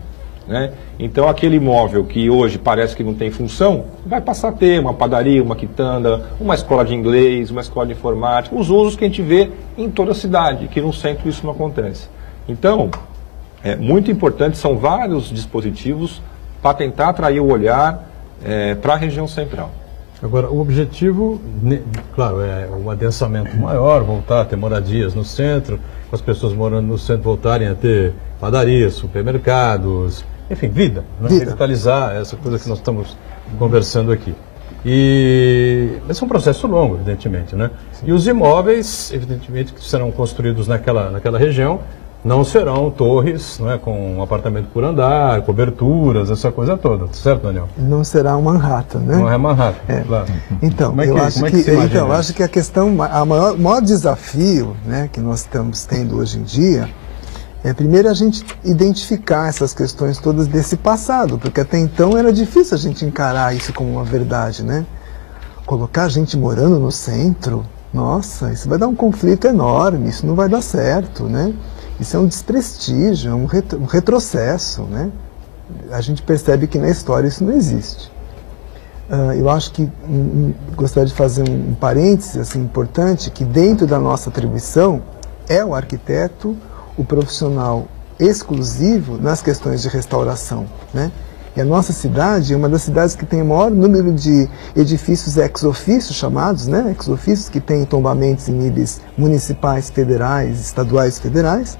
né? Então, aquele imóvel que hoje parece que não tem função, vai passar a ter uma padaria, uma quitanda, uma escola de inglês, uma escola de informática, os usos que a gente vê em toda a cidade, que no centro isso não acontece. Então, é muito importante, são vários dispositivos para tentar atrair o olhar para a região central. Agora, o objetivo, claro, é um adensamento maior, voltar a ter moradias no centro, com as pessoas morando no centro voltarem a ter padarias, supermercados, enfim, vida, né? Revitalizar essa coisa que nós estamos conversando aqui. Mas é um processo longo, evidentemente, né? E os imóveis, evidentemente, que serão construídos naquela região, não serão torres, não é, com um apartamento por andar, coberturas, essa coisa toda, certo, Daniel? Não será um Manhattan, né? Não é Manhattan, claro. Então, eu acho que a questão, o maior desafio, né, que nós estamos tendo hoje em dia é, primeiro, a gente identificar essas questões todas desse passado, porque até então era difícil a gente encarar isso como uma verdade, né? Colocar a gente morando no centro, nossa, isso vai dar um conflito enorme, isso não vai dar certo, né? Isso é um desprestígio, é um retrocesso, né? A gente percebe que na história isso não existe. Eu acho que gostaria de fazer um parêntese assim, importante, que dentro da nossa atribuição é o arquiteto o profissional exclusivo nas questões de restauração, né? E a nossa cidade é uma das cidades que tem o maior número de edifícios ex-ofício, chamados, né, ex-ofícios, que tem tombamentos em níveis municipais, federais, estaduais e federais,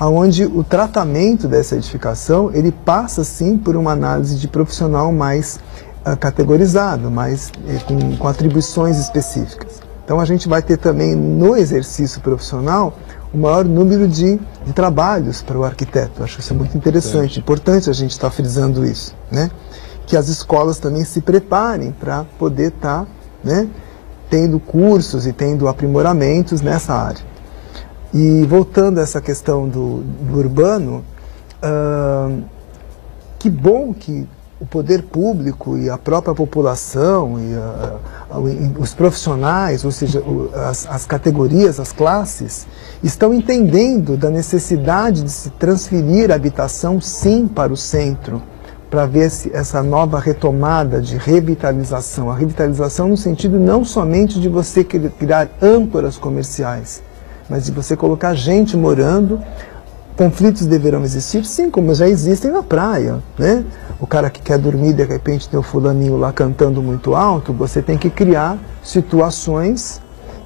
onde o tratamento dessa edificação, ele passa, sim, por uma análise de profissional mais categorizado, mais com atribuições específicas. Então, a gente vai ter também, no exercício profissional, o maior número de trabalhos para o arquiteto. Acho isso muito interessante, importante a gente estar frisando isso, né? Que as escolas também se preparem para poder estar, né, tendo cursos e tendo aprimoramentos nessa área. E voltando a essa questão do urbano, que bom que o poder público e a própria população e os profissionais, ou seja, as categorias, as classes, estão entendendo da necessidade de se transferir a habitação, sim, para o centro, para ver essa nova retomada de revitalização. A revitalização no sentido não somente de você criar âncoras comerciais, mas de você colocar gente morando. Conflitos deverão existir, sim, como já existem na praia, né? O cara que quer dormir, de repente tem o fulaninho lá cantando muito alto, você tem que criar situações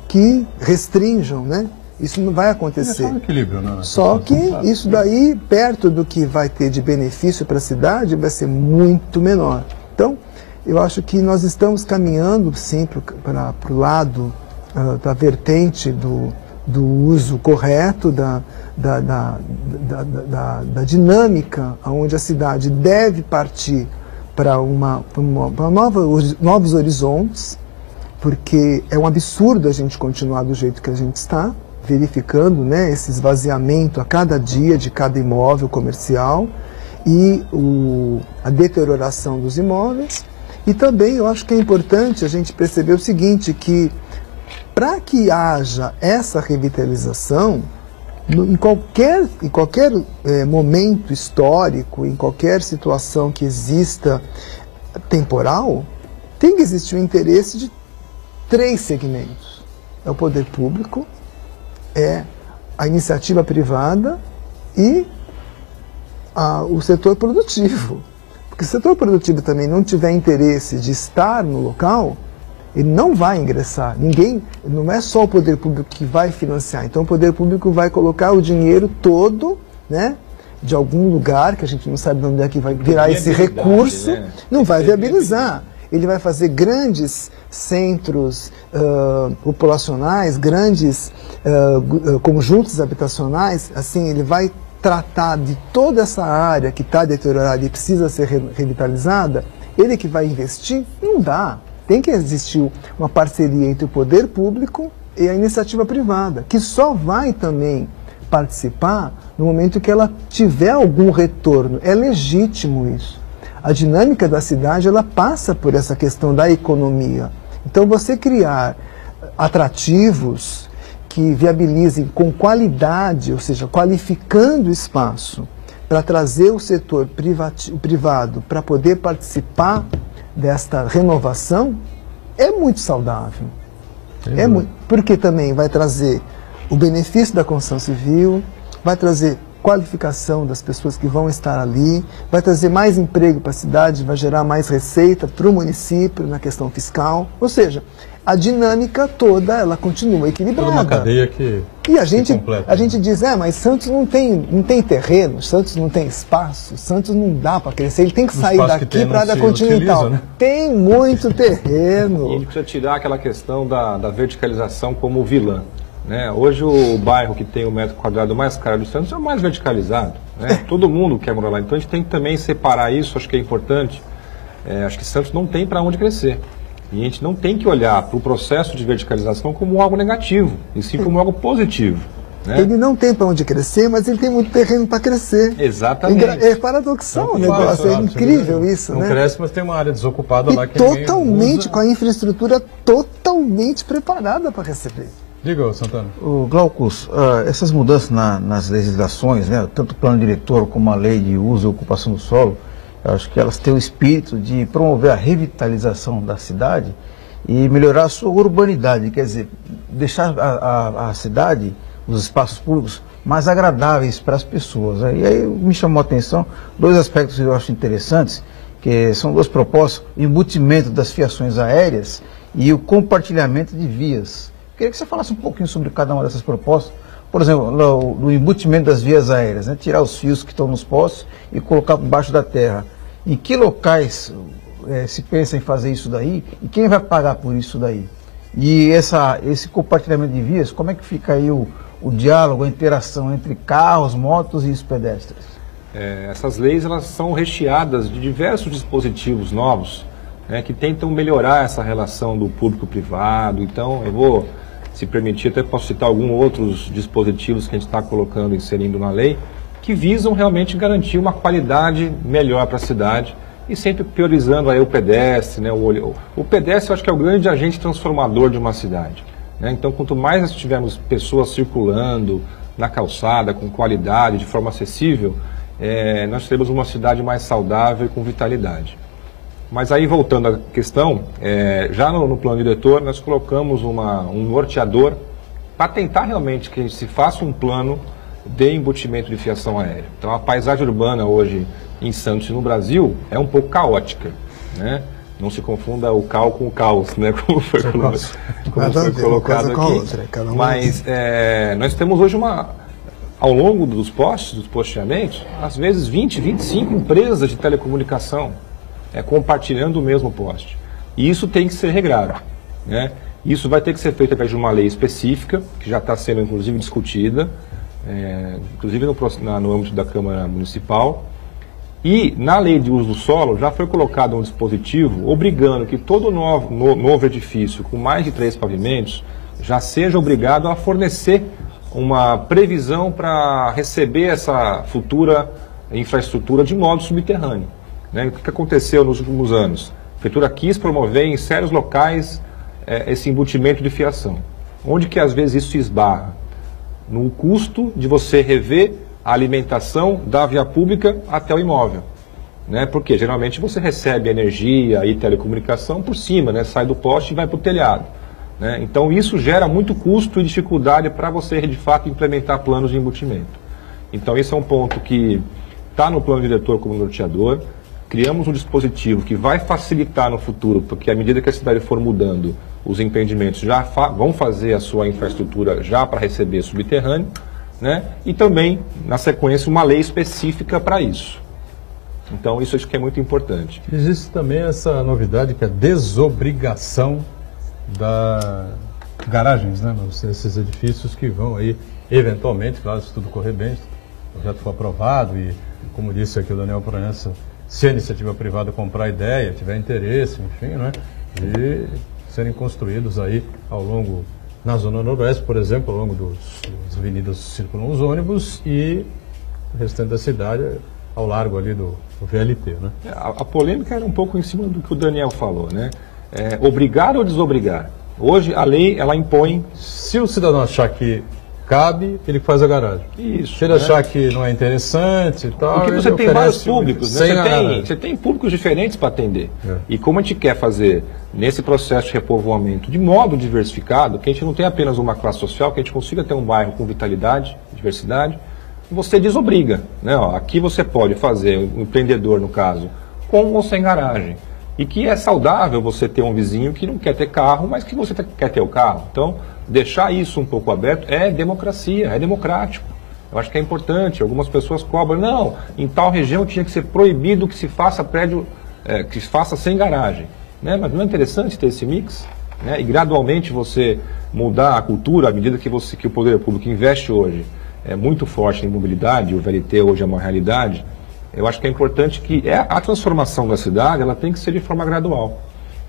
que restringam, né? Isso não vai acontecer. É só um equilíbrio, né? Só que isso daí, perto do que vai ter de benefício para a cidade, vai ser muito menor. Então, eu acho que nós estamos caminhando, sim, para o lado da vertente do uso correto, da dinâmica onde a cidade deve partir para novos horizontes, porque é um absurdo a gente continuar do jeito que a gente está, verificando, né, esse esvaziamento a cada dia de cada imóvel comercial e a deterioração dos imóveis. E também eu acho que é importante a gente perceber o seguinte, que para que haja essa revitalização, em qualquer momento histórico, em qualquer situação que exista temporal, tem que existir o interesse de 3 segmentos. É o poder público, é a iniciativa privada e o setor produtivo. Porque que o setor produtivo também não tiver interesse de estar no local, ele não vai ingressar. Ninguém, não é só o poder público que vai financiar. Então o poder público vai colocar o dinheiro todo, né, de algum lugar, que a gente não sabe de onde é que vai virar esse recurso, né? Não vai viabilizar. Ele vai fazer grandes centros populacionais, grandes conjuntos habitacionais, assim, ele vai tratar de toda essa área que está deteriorada e precisa ser revitalizada, ele que vai investir, não dá. Tem que existir uma parceria entre o poder público e a iniciativa privada, que só vai também participar no momento que ela tiver algum retorno. É legítimo isso. A dinâmica da cidade, ela passa por essa questão da economia. Então, você criar atrativos que viabilizem com qualidade, ou seja, qualificando o espaço, para trazer o setor privado para poder participar desta renovação, é muito saudável. Porque também vai trazer o benefício da construção civil, vai trazer qualificação das pessoas que vão estar ali, vai trazer mais emprego para a cidade, vai gerar mais receita para o município na questão fiscal. Ou seja, a dinâmica toda, ela continua equilibrada. Toda uma cadeia que e a gente diz, mas Santos não tem terreno, Santos não tem espaço, Santos não dá para crescer, ele tem que sair daqui para a área continental. Utiliza, né? Tem muito terreno. E a gente precisa tirar aquela questão da verticalização como vilã. Né? Hoje o bairro que tem o metro quadrado mais caro do Santos é o mais verticalizado. Né? Todo mundo quer morar lá. Então a gente tem que também separar isso, acho que é importante. Acho que Santos não tem para onde crescer. E a gente não tem que olhar para o processo de verticalização como algo negativo, e sim como algo positivo. Né? Ele não tem para onde crescer, mas ele tem muito terreno para crescer. Exatamente. É paradoxal o negócio, é incrível isso. Não cresce, mas tem uma área desocupada lá que totalmente, com a infraestrutura totalmente preparada para receber. Diga, Santana. O Glaucus, essas mudanças nas legislações, né, tanto o plano diretor como a lei de uso e ocupação do solo, eu acho que elas têm o espírito de promover a revitalização da cidade e melhorar a sua urbanidade, quer dizer, deixar a cidade, os espaços públicos, mais agradáveis para as pessoas. E aí me chamou a atenção dois aspectos que eu acho interessantes, que são duas propostas: o embutimento das fiações aéreas e o compartilhamento de vias. Queria que você falasse um pouquinho sobre cada uma dessas propostas. Por exemplo, o embutimento das vias aéreas, né? Tirar os fios que estão nos postos e colocar por baixo da terra. Em que locais se pensa em fazer isso daí? E quem vai pagar por isso daí? E esse compartilhamento de vias, como é que fica aí o diálogo, a interação entre carros, motos e os pedestres? Essas leis, elas são recheadas de diversos dispositivos novos, né, que tentam melhorar essa relação do público-privado. Então, eu vou, se permitir, até posso citar alguns outros dispositivos que a gente está colocando, inserindo na lei, que visam realmente garantir uma qualidade melhor para a cidade e sempre priorizando aí o pedestre. Né, o pedestre, eu acho que é o grande agente transformador de uma cidade. Né? Então, quanto mais nós tivermos pessoas circulando na calçada, com qualidade, de forma acessível, nós teremos uma cidade mais saudável e com vitalidade. Mas aí, voltando à questão, já no plano diretor, nós colocamos um norteador para tentar realmente que se faça um plano de embutimento de fiação aérea. Então, a paisagem urbana hoje em Santos e no Brasil é um pouco caótica, né? Não se confunda o cal com o caos, né? Como foi colocado aqui. Mas nós temos hoje ao longo dos posteamentos, às vezes 20, 25 empresas de telecomunicação compartilhando o mesmo poste. E isso tem que ser regrado, né? Isso vai ter que ser feito através de uma lei específica, que já está sendo, inclusive, discutida, inclusive no âmbito da Câmara Municipal. E na lei de uso do solo já foi colocado um dispositivo obrigando que todo novo edifício com mais de 3 pavimentos já seja obrigado a fornecer uma previsão para receber essa futura infraestrutura de modo subterrâneo. Né? O que aconteceu nos últimos anos? A Prefeitura quis promover em sérios locais esse embutimento de fiação. Onde que às vezes isso se esbarra? No custo de você rever a alimentação da via pública até o imóvel. Né? Porque geralmente você recebe energia e telecomunicação por cima, né? Sai do poste e vai para o telhado. Né? Então isso gera muito custo e dificuldade para você de fato implementar planos de embutimento. Então esse é um ponto que está no plano diretor como norteador. criamos um dispositivo que vai facilitar no futuro, porque à medida que a cidade for mudando, os empreendimentos já vão fazer a sua infraestrutura já para receber subterrâneo, né? E também, na sequência, uma lei específica para isso. Então, isso acho que é muito importante. Existe também essa novidade que é a desobrigação das garagens, né? Nesses edifícios que vão aí, eventualmente, claro, se tudo correr bem, o projeto for aprovado e, como disse aqui o Daniel Proença, se a iniciativa privada comprar ideia, tiver interesse, enfim, né? De serem construídos aí ao longo, na Zona Noroeste, por exemplo, ao longo das avenidas circulam os ônibus e o restante da cidade ao largo ali do VLT, né? A polêmica era um pouco em cima do que o Daniel falou, né? Obrigar ou desobrigar? Hoje a lei, ela impõe... Se o cidadão achar que cabe, ele faz a garagem. Isso. Se ele achar que não é interessante e tal... Porque você tem vários públicos, né? Você tem públicos diferentes para atender. E como a gente quer fazer nesse processo de repovoamento de modo diversificado, que a gente não tem apenas uma classe social, que a gente consiga ter um bairro com vitalidade, diversidade, você desobriga, né? Ó, aqui você pode fazer, um empreendedor no caso, com ou sem garagem. E que é saudável você ter um vizinho que não quer ter carro, mas que você quer ter o carro. Então, deixar isso um pouco aberto é democracia, é democrático. Eu acho que é importante. Algumas pessoas cobram, não, em tal região tinha que ser proibido que se faça prédio, que se faça sem garagem. Né? Mas não é interessante ter esse mix? Né? E gradualmente você mudar a cultura à medida que o poder público investe hoje é muito forte em mobilidade, o VLT hoje é uma realidade. Eu acho que é importante que a transformação da cidade ela tem que ser de forma gradual.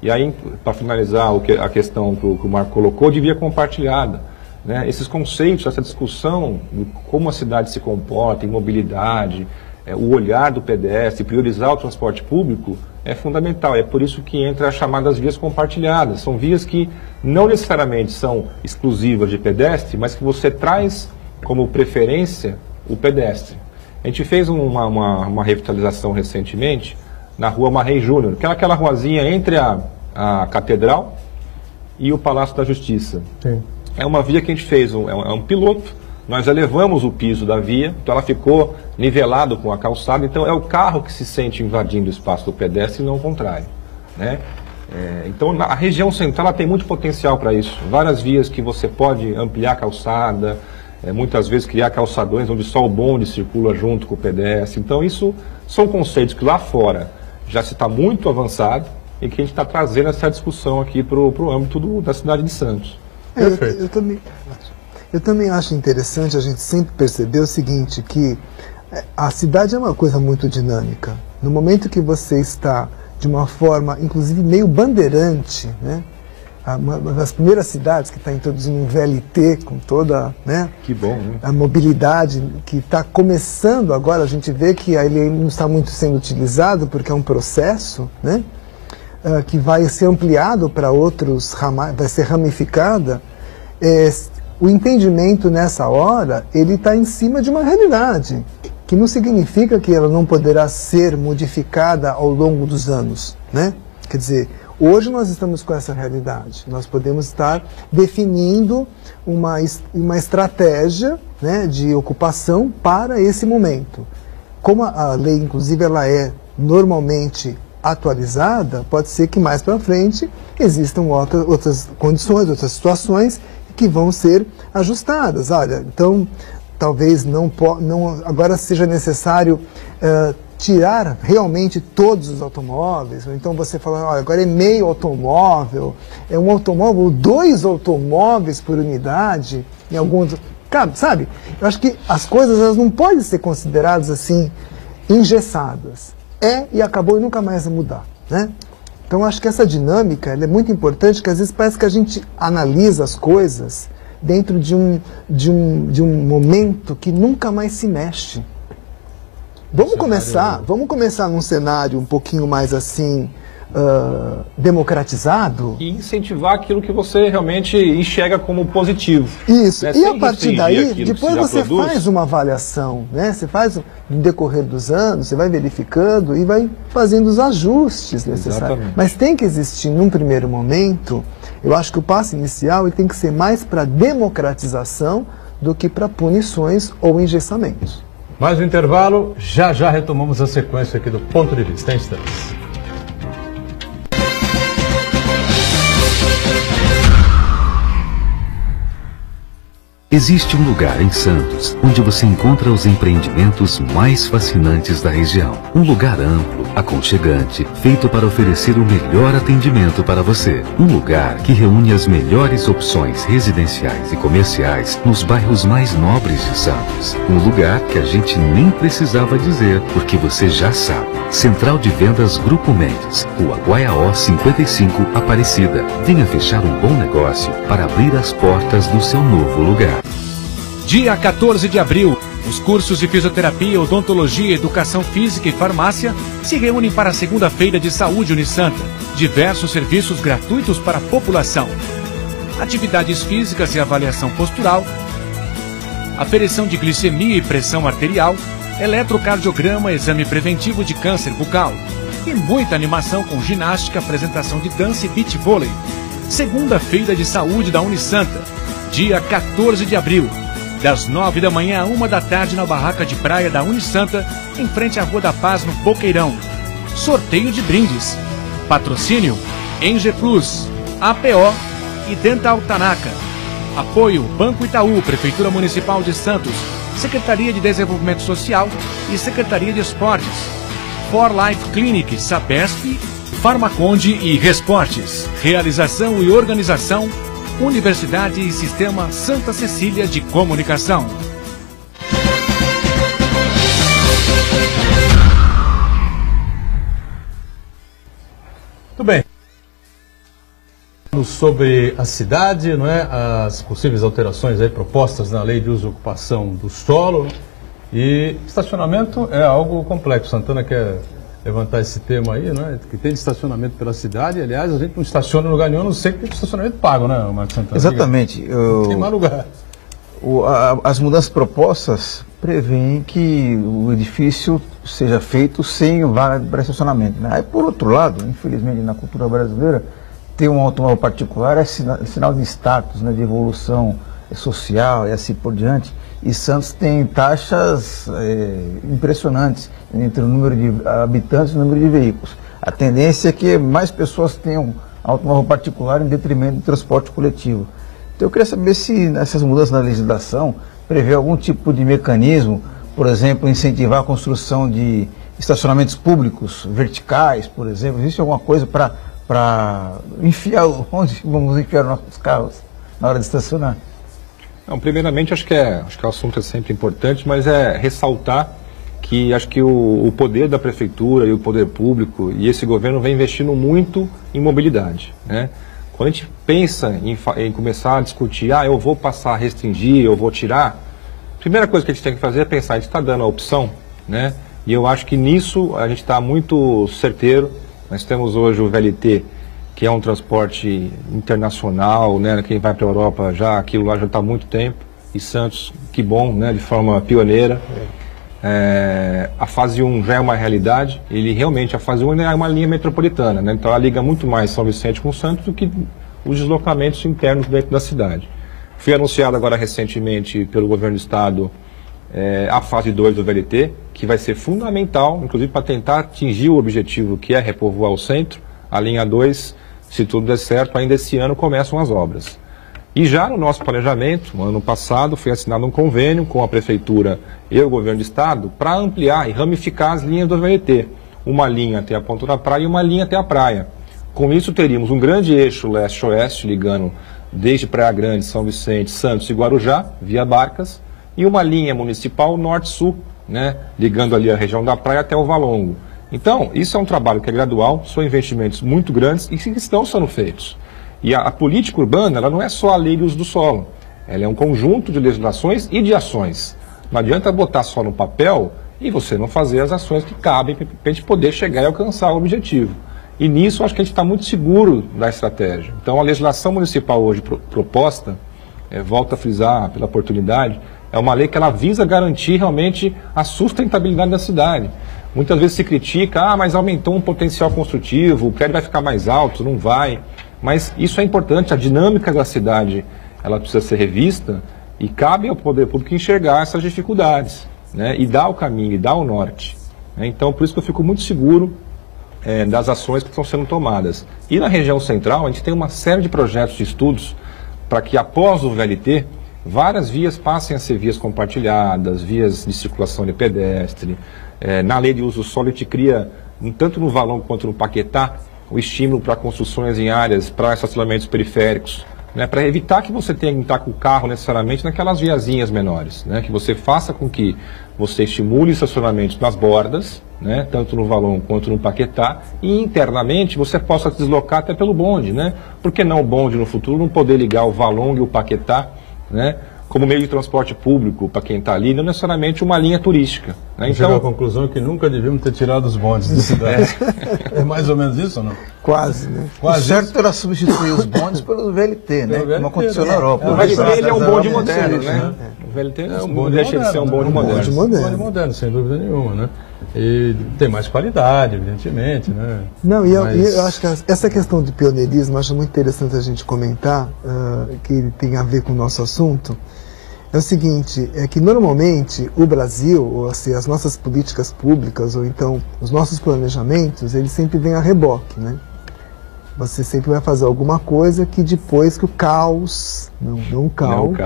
E aí, para finalizar a questão que o Marco colocou, de via compartilhada. Né? Esses conceitos, essa discussão de como a cidade se comporta, em mobilidade, o olhar do pedestre, priorizar o transporte público, é fundamental. É por isso que entra as chamadas vias compartilhadas. São vias que não necessariamente são exclusivas de pedestre, mas que você traz como preferência o pedestre. A gente fez uma revitalização recentemente na rua Marrei Júnior, que é aquela ruazinha entre a Catedral e o Palácio da Justiça. Sim. É uma via que a gente fez, é um piloto, nós elevamos o piso da via, então ela ficou nivelado com a calçada, então é o carro que se sente invadindo o espaço do pedestre e não o contrário. Né? Então a região central ela tem muito potencial para isso, várias vias que você pode ampliar a calçada, muitas vezes criar calçadões onde só o bonde circula junto com o pedestre. Então isso são conceitos que lá fora já se está muito avançado e que a gente está trazendo essa discussão aqui para o âmbito da cidade de Santos. Eu também acho interessante a gente sempre perceber o seguinte, que a cidade é uma coisa muito dinâmica. No momento que você está de uma forma, inclusive meio bandeirante, né? Uma das primeiras cidades que está introduzindo um VLT com toda, né, que bom, né? A mobilidade que está começando agora, a gente vê que ele não está muito sendo utilizado porque é um processo, né, que vai ser ampliado para outros ramais, vai ser ramificada. O entendimento nessa hora, ele está em cima de uma realidade, que não significa que ela não poderá ser modificada ao longo dos anos, né? Quer dizer, hoje nós estamos com essa realidade. Nós podemos estar definindo uma estratégia, né, de ocupação para esse momento. Como a lei, inclusive, ela é normalmente atualizada, pode ser que mais para frente existam outras condições, outras situações que vão ser ajustadas. Olha, então, talvez não agora seja necessário tirar realmente todos os automóveis, ou então você fala, olha, agora é meio automóvel, é um automóvel, 2 automóveis por unidade, em alguns... Sabe, eu acho que as coisas elas não podem ser consideradas assim, engessadas. E acabou e nunca mais vai mudar, né? Então, acho que essa dinâmica ela é muito importante, que às vezes parece que a gente analisa as coisas dentro de um momento que nunca mais se mexe. Vamos começar num cenário um pouquinho mais assim, democratizado. E incentivar aquilo que você realmente enxerga como positivo. Isso, né? E a partir daí, depois você produz. faz uma avaliação, né? Você faz no decorrer dos anos, você vai verificando e vai fazendo os ajustes necessários. Exatamente. Mas tem que existir, num primeiro momento, eu acho que o passo inicial ele tem que ser mais para democratização do que para punições ou engessamentos. Mais um intervalo, já retomamos a sequência aqui do Ponto de Vista, em instantes. Existe um lugar em Santos onde você encontra os empreendimentos mais fascinantes da região. Um lugar amplo, aconchegante, feito para oferecer o melhor atendimento para você. Um lugar que reúne as melhores opções residenciais e comerciais nos bairros mais nobres de Santos. Um lugar que a gente nem precisava dizer, porque você já sabe. Central de Vendas Grupo Mendes, Rua Guaiaó 55, Aparecida. Venha fechar um bom negócio para abrir as portas do seu novo lugar. Dia 14 de abril, os cursos de fisioterapia, odontologia, educação física e farmácia se reúnem para a segunda-feira de saúde Unisanta. Diversos serviços gratuitos para a população. Atividades físicas e avaliação postural, aferição de glicemia e pressão arterial, eletrocardiograma, exame preventivo de câncer bucal. E muita animação com ginástica, apresentação de dança e beach vôlei. Segunda-feira de saúde da Unisanta, dia 14 de abril. Das 9 da manhã a 1 da tarde na barraca de praia da Unisanta, em frente à Rua da Paz, no Boqueirão. Sorteio de brindes. Patrocínio Enge Plus, APO e Dental Tanaka. Apoio Banco Itaú, Prefeitura Municipal de Santos, Secretaria de Desenvolvimento Social e Secretaria de Esportes. For Life Clinic, Sabesp, Farmaconde e Resportes. Realização e organização Universidade e Sistema Santa Cecília de Comunicação. Muito bem. Sobre a cidade, não é? As possíveis alterações aí propostas na lei de uso e ocupação do solo. E estacionamento é algo complexo. Santana quer levantar esse tema aí, né? Que tem estacionamento pela cidade. Aliás, a gente não estaciona em lugar nenhum, a não ser que tem estacionamento pago, né, Marcos Santana? Exatamente. Tem mais lugar. As mudanças propostas prevêem que o edifício seja feito sem vaga para estacionamento, né? Aí, por outro lado, infelizmente, na cultura brasileira, ter um automóvel particular é sinal de status, né, de evolução social e assim por diante. E Santos tem taxas impressionantes entre o número de habitantes e o número de veículos. A tendência é que mais pessoas tenham automóvel particular em detrimento do transporte coletivo. Então eu queria saber se essas mudanças na legislação prevê algum tipo de mecanismo, por exemplo, incentivar a construção de estacionamentos públicos verticais, por exemplo. Existe alguma coisa para enfiar, onde vamos enfiar nossos carros na hora de estacionar? Não, primeiramente, acho que o assunto é sempre importante, mas é ressaltar que acho que o poder da prefeitura e o poder público e esse governo vem investindo muito em mobilidade, né? Quando a gente pensa em começar a discutir, eu vou passar a restringir, eu vou tirar, a primeira coisa que a gente tem que fazer é pensar, a gente está dando a opção, né? E eu acho que nisso a gente está muito certeiro. Nós temos hoje o VLT, que é um transporte internacional, né? Quem vai para a Europa aquilo lá já está há muito tempo. E Santos, que bom, né? De forma pioneira. A fase 1 já é uma realidade. A fase 1 é uma linha metropolitana, né? Então ela liga muito mais São Vicente com Santos do que os deslocamentos internos dentro da cidade. Foi anunciado agora recentemente pelo governo do estado a fase 2 do VLT, que vai ser fundamental, inclusive para tentar atingir o objetivo que é repovoar o centro. A linha 2, se tudo der certo, ainda esse ano começam as obras. E já no nosso planejamento, no ano passado, foi assinado um convênio com a Prefeitura e o Governo do Estado para ampliar e ramificar as linhas do VLT. Uma linha até a ponta da praia e uma linha até a praia. Com isso, teríamos um grande eixo leste-oeste, ligando desde Praia Grande, São Vicente, Santos e Guarujá, via barcas, e uma linha municipal norte-sul, né, ligando ali a região da praia até o Valongo. Então, isso é um trabalho que é gradual, são investimentos muito grandes e que estão sendo feitos. E a política urbana, ela não é só a lei de uso do solo, ela é um conjunto de legislações e de ações. Não adianta botar só no papel e você não fazer as ações que cabem para a gente poder chegar e alcançar o objetivo. E nisso, acho que a gente está muito seguro da estratégia. Então, a legislação municipal hoje proposta, volto a frisar pela oportunidade, é uma lei que ela visa garantir realmente a sustentabilidade da cidade. Muitas vezes se critica, mas aumentou um potencial construtivo, o prédio vai ficar mais alto, não vai. Mas isso é importante, a dinâmica da cidade, ela precisa ser revista e cabe ao poder público enxergar essas dificuldades. né, e dá o caminho, e dá o norte. Né? Então, por isso que eu fico muito seguro das ações que estão sendo tomadas. E na região central, a gente tem uma série de projetos de estudos para que, após o VLT, várias vias passem a ser vias compartilhadas, vias de circulação de pedestre. Na lei de uso solo, a gente cria, tanto no Valongo quanto no Paquetá, o estímulo para construções em áreas para estacionamentos periféricos, né, para evitar que você tenha que estar com o carro necessariamente naquelas viazinhas menores, né, que você faça com que você estimule estacionamentos nas bordas, né, tanto no Valongo quanto no Paquetá, e internamente você possa se deslocar até pelo bonde, né? Por que não o bonde no futuro não poder ligar o Valongo e o Paquetá, né, como meio de transporte público para quem está ali, não necessariamente uma linha turística. Né? Então, chega à conclusão que nunca devíamos ter tirado os bondes da cidade. É mais ou menos isso ou não? Quase, né? O certo era substituir os bondes pelo VLT, né? Como aconteceu na Europa. O VLT ele é um bonde moderno, né? O VLT não deixa de ser um bonde moderno. Um bonde moderno, sem dúvida nenhuma, né? E tem mais qualidade, evidentemente, né? Não, e eu acho que essa questão de pioneirismo, eu acho muito interessante a gente comentar, que tem a ver com o nosso assunto. É o seguinte, é que normalmente o Brasil, ou assim, as nossas políticas públicas, ou então os nossos planejamentos, eles sempre vêm a reboque, né? Você sempre vai fazer alguma coisa que depois que o caos, não o caos,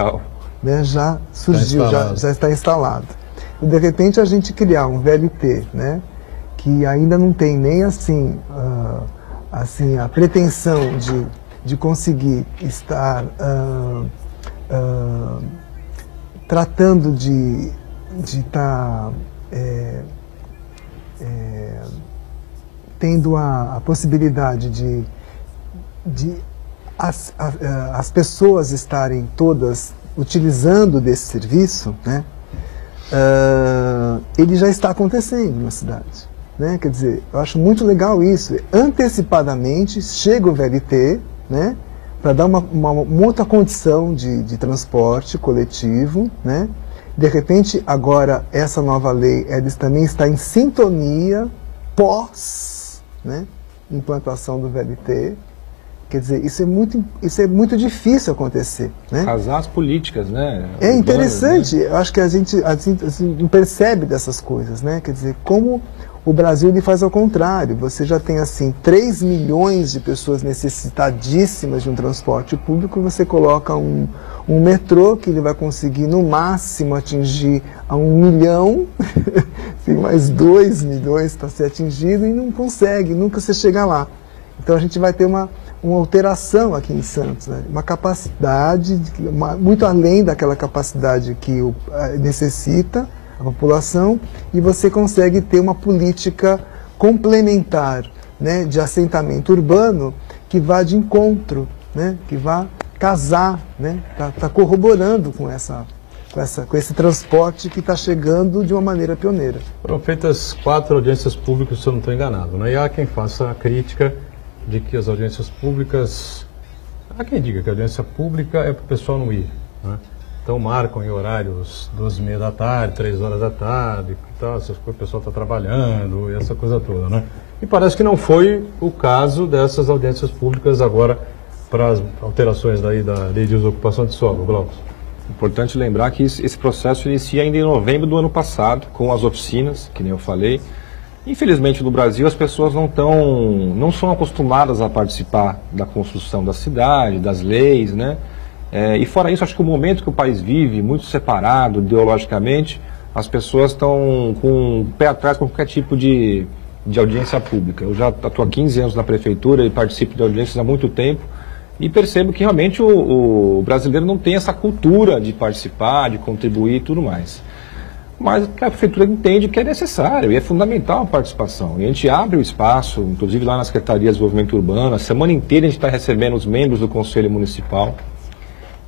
né, já surgiu, já está instalado. E de repente a gente criar um VLT, né, que ainda não tem nem assim, a pretensão de conseguir estar tratando de estar tendo a possibilidade de as pessoas estarem todas utilizando desse serviço, né, ele já está acontecendo na cidade. Né? Quer dizer, eu acho muito legal isso. Antecipadamente chega o VLT, né, para dar uma outra condição de transporte coletivo, né? De repente, agora, essa nova lei, ela também está em sintonia pós, né, implantação do VLT. Quer dizer, isso é muito difícil acontecer, né? Casar as políticas, né? É interessante, né? Eu acho que a gente não percebe dessas coisas, né? Quer dizer, como o Brasil ele faz ao contrário. Você já tem assim 3 milhões de pessoas necessitadíssimas de um transporte público, você coloca um metrô que ele vai conseguir no máximo atingir a 1 milhão, tem mais 2 milhões para ser atingido e não consegue, nunca você chega lá. Então a gente vai ter uma alteração aqui em Santos, né? Uma capacidade, muito além daquela capacidade que necessita a população, e você consegue ter uma política complementar, né, de assentamento urbano que vá de encontro, né, que vá casar, né, tá corroborando com esse transporte que está chegando de uma maneira pioneira. Foram feitas 4 audiências públicas, se eu não estou enganado, né? E há quem faça a crítica de que as audiências públicas, há quem diga que a audiência pública é para o pessoal não ir, né? Então marcam em horários 2h30 da tarde, 3 horas da tarde, o pessoal está trabalhando, e essa coisa toda, né? E parece que não foi o caso dessas audiências públicas agora para as alterações daí da lei de uso-ocupação de solo, Glauco. Importante lembrar que esse processo inicia ainda em novembro do ano passado, com as oficinas, que nem eu falei. Infelizmente, no Brasil, as pessoas não são acostumadas a participar da construção da cidade, das leis, né? E fora isso, acho que o momento que o país vive, muito separado ideologicamente, as pessoas estão com o pé atrás com qualquer tipo de audiência pública. Eu já estou há 15 anos na prefeitura e participo de audiências há muito tempo e percebo que realmente o brasileiro não tem essa cultura de participar, de contribuir e tudo mais. Mas a prefeitura entende que é necessário e é fundamental a participação. E a gente abre o espaço, inclusive lá na Secretaria de Desenvolvimento Urbano, a semana inteira a gente está recebendo os membros do Conselho Municipal.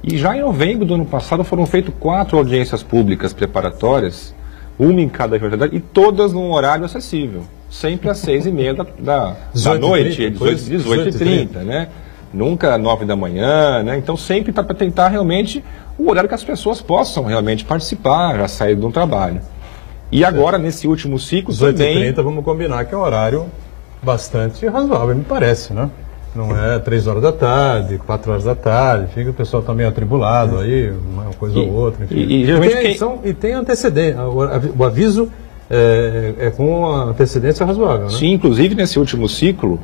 E já em novembro do ano passado foram feitas 4 audiências públicas preparatórias, uma em cada região, e todas num horário acessível, sempre às 6h30 da noite, 18h30, né? Nunca 9 da manhã, né? Então sempre está para tentar realmente o horário que as pessoas possam realmente participar, já sair de um trabalho. E agora, nesse último ciclo, 18h30, vamos combinar que é um horário bastante razoável, me parece, né? Não é 3 horas da tarde, 4 horas da tarde, fica o pessoal também atribulado aí, uma coisa ou outra. Enfim. E tem antecedência, o aviso é com antecedência razoável, né? Sim, inclusive nesse último ciclo,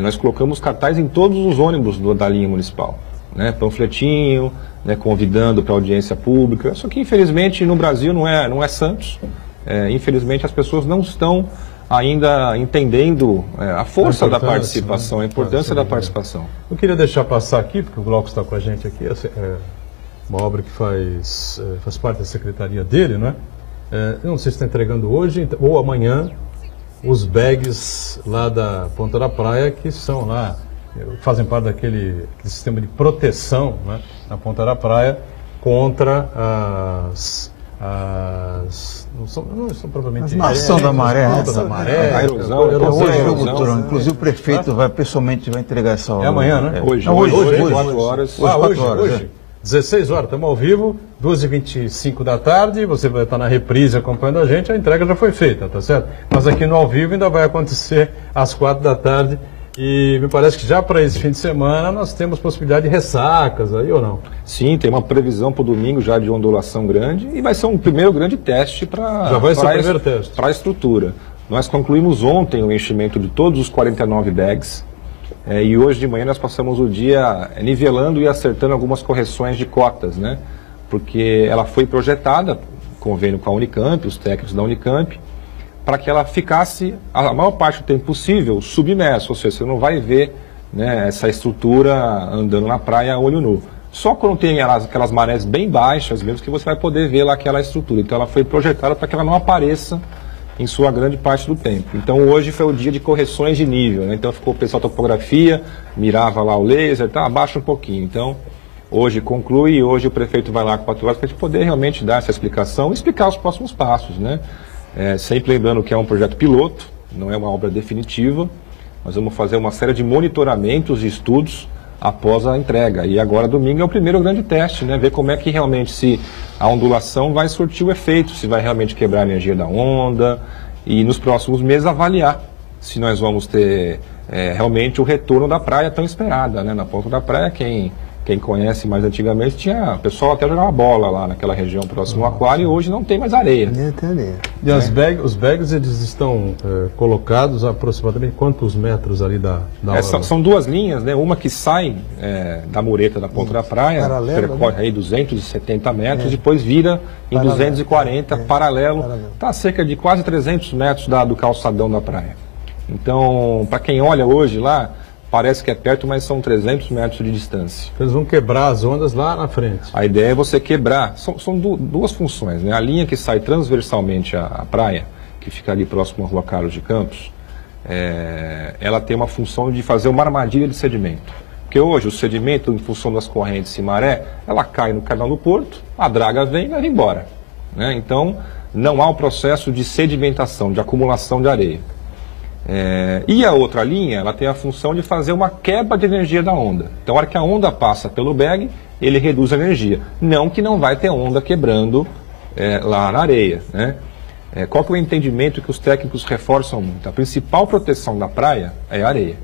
nós colocamos cartaz em todos os ônibus da linha municipal, né? Panfletinho, né, convidando para audiência pública, só que infelizmente no Brasil não é Santos, infelizmente as pessoas não estão ainda entendendo a força da participação, a importância da participação. Eu queria deixar passar aqui, porque o Glauco está com a gente aqui, é uma obra que faz parte da secretaria dele, né? Eu não sei se está entregando hoje ou amanhã os bags lá da Ponta da Praia, que são lá, fazem parte daquele sistema de proteção, né, na Ponta da Praia contra não são propriamente a ação da maré, a erosão. Hoje, inclusive o prefeito pessoalmente vai entregar essa obra. É amanhã, né? Hoje, 4 horas. Hoje. 16 horas, estamos ao vivo, 2h25 da tarde, você vai estar na reprise acompanhando a gente, a entrega já foi feita, tá certo? Mas aqui no ao vivo ainda vai acontecer às 4 da tarde e me parece que já para esse fim de semana nós temos possibilidade de ressacas aí ou não? Sim, tem uma previsão para o domingo já de ondulação grande e vai ser um primeiro grande teste para a estrutura. Nós concluímos ontem o enchimento de todos os 49 bags. E hoje de manhã nós passamos o dia nivelando e acertando algumas correções de cotas, né? Porque ela foi projetada, convênio com a Unicamp, os técnicos da Unicamp, para que ela ficasse a maior parte do tempo possível submersa, ou seja, você não vai ver, né, essa estrutura andando na praia a olho nu. Só quando tem aquelas marés bem baixas mesmo que você vai poder ver lá aquela estrutura. Então ela foi projetada para que ela não apareça em sua grande parte do tempo. Então hoje foi o dia de correções de nível, né? Então ficou o pessoal topografia, mirava lá o laser, abaixa um pouquinho. Então hoje conclui e hoje o prefeito vai lá 4 horas para a gente poder realmente dar essa explicação e explicar os próximos passos, né? Sempre lembrando que é um projeto piloto, não é uma obra definitiva. Nós vamos fazer uma série de monitoramentos e estudos após a entrega. E agora domingo é o primeiro grande teste, né? Ver como é que realmente se a ondulação vai surtir o efeito, se vai realmente quebrar a energia da onda e nos próximos meses avaliar se nós vamos ter realmente o retorno da praia tão esperada, né? Na Ponta da Praia, quem conhece mais antigamente, o pessoal até jogava bola lá naquela região próximo ao aquário e hoje não tem mais areia. E os bags eles estão colocados a aproximadamente quantos metros ali da são 2 linhas, né? Uma que sai da mureta da Ponta da Praia, percorre aí 270 metros, depois vira em 240, paralelo. Está a cerca de quase 300 metros do calçadão da praia. Então, para quem olha hoje lá, parece que é perto, mas são 300 metros de distância. Eles vão quebrar as ondas lá na frente. A ideia é você quebrar. São duas funções, né? A linha que sai transversalmente à praia, que fica ali próximo à Rua Carlos de Campos, ela tem uma função de fazer uma armadilha de sedimento. Porque hoje o sedimento, em função das correntes e maré, ela cai no canal do Porto, a draga vem e leva embora, né? Então, não há um processo de sedimentação, de acumulação de areia. E a outra linha, ela tem a função de fazer uma quebra de energia da onda. Então, a hora que a onda passa pelo bag, ele reduz a energia. Não que não vai ter onda quebrando lá na areia, né? Qual que é o entendimento que os técnicos reforçam muito? A principal proteção da praia é a areia.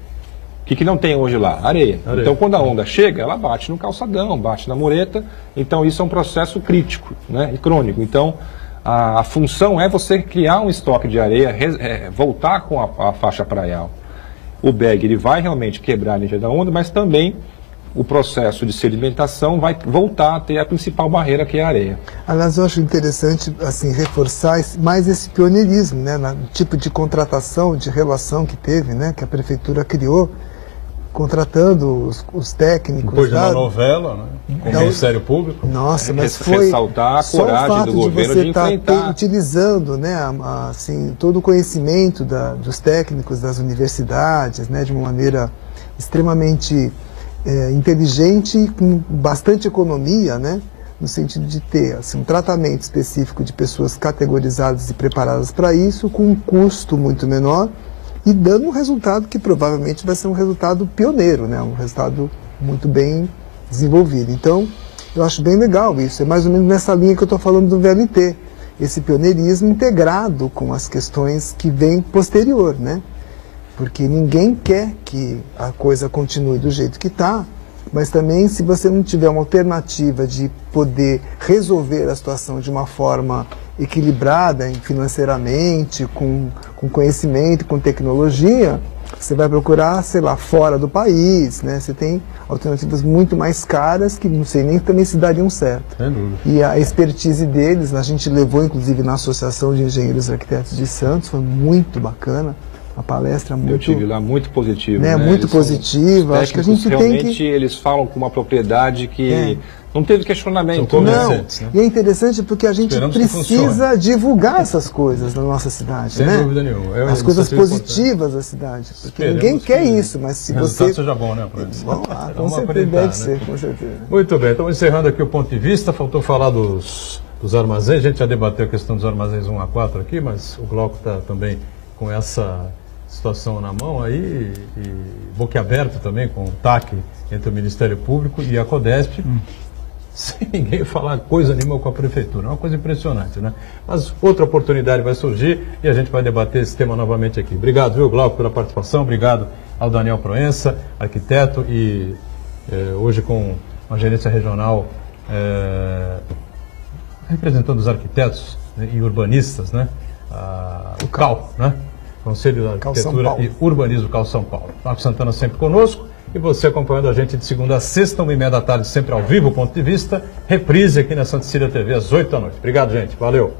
O que não tem hoje lá? Areia. Então, quando a onda chega, ela bate no calçadão, bate na mureta. Então, isso é um processo crítico, né, e crônico. Então, a função é você criar um estoque de areia, voltar com a faixa praial. O bag ele vai realmente quebrar a energia da onda, mas também o processo de sedimentação vai voltar a ter a principal barreira, que é a areia. Aliás, eu acho interessante assim, reforçar mais esse pioneirismo, né, no tipo de contratação, de relação que teve, né, que a prefeitura criou, contratando os técnicos. Depois de uma novela, né, com o Ministério Público. Nossa, mas foi ressaltar a coragem do governo de enfrentar. Utilizando, né, assim, todo o conhecimento dos técnicos das universidades, né, de uma maneira extremamente inteligente e com bastante economia, né, no sentido de ter assim, um tratamento específico de pessoas categorizadas e preparadas para isso, com um custo muito menor, e dando um resultado que provavelmente vai ser um resultado pioneiro, né? Um resultado muito bem desenvolvido. Então, eu acho bem legal isso. É mais ou menos nessa linha que eu estou falando do VLT. Esse pioneirismo integrado com as questões que vêm posterior, né? porque ninguém quer que a coisa continue do jeito que está, mas também se você não tiver uma alternativa de poder resolver a situação de uma forma equilibrada financeiramente, com conhecimento, com tecnologia, você vai procurar, sei lá, fora do país, né? Você tem alternativas muito mais caras que não sei nem também se dariam certo. E a expertise deles, a gente levou inclusive na Associação de Engenheiros e Arquitetos de Santos, foi muito bacana. A palestra muito... Eu tive lá, muito positiva. Né? Muito positiva. Acho que a gente realmente, tem que... eles falam com uma propriedade que não teve questionamento. Não, né? E é interessante porque a gente precisa divulgar essas coisas na nossa cidade. Sem dúvida nenhuma. As coisas positivas da cidade. Porque ninguém quer isso, mas se você... seja bom, né? Bom, com certeza deve ser, com certeza. Muito bem, estamos encerrando aqui o ponto de vista. Faltou falar dos armazéns. A gente já debateu a questão dos armazéns 1 a 4 aqui, mas o Glauco está também com essa situação na mão aí, e boquiaberto também com o TAC entre o Ministério Público e a CODESP, sem ninguém falar coisa nenhuma com a Prefeitura. É uma coisa impressionante, né? Mas outra oportunidade vai surgir e a gente vai debater esse tema novamente aqui. Obrigado, viu, Glauco, pela participação. Obrigado ao Daniel Proença, arquiteto, e hoje com uma gerência regional representando os arquitetos, né, e urbanistas, né? O CAL, né? Conselho da Arquitetura e Urbanismo CAL São Paulo. Marcos Santana sempre conosco e você acompanhando a gente de segunda a sexta, 1h30 da tarde, sempre ao vivo, ponto de vista. Reprise aqui na Santa Cecília TV às 8 da noite. Obrigado, gente. Valeu.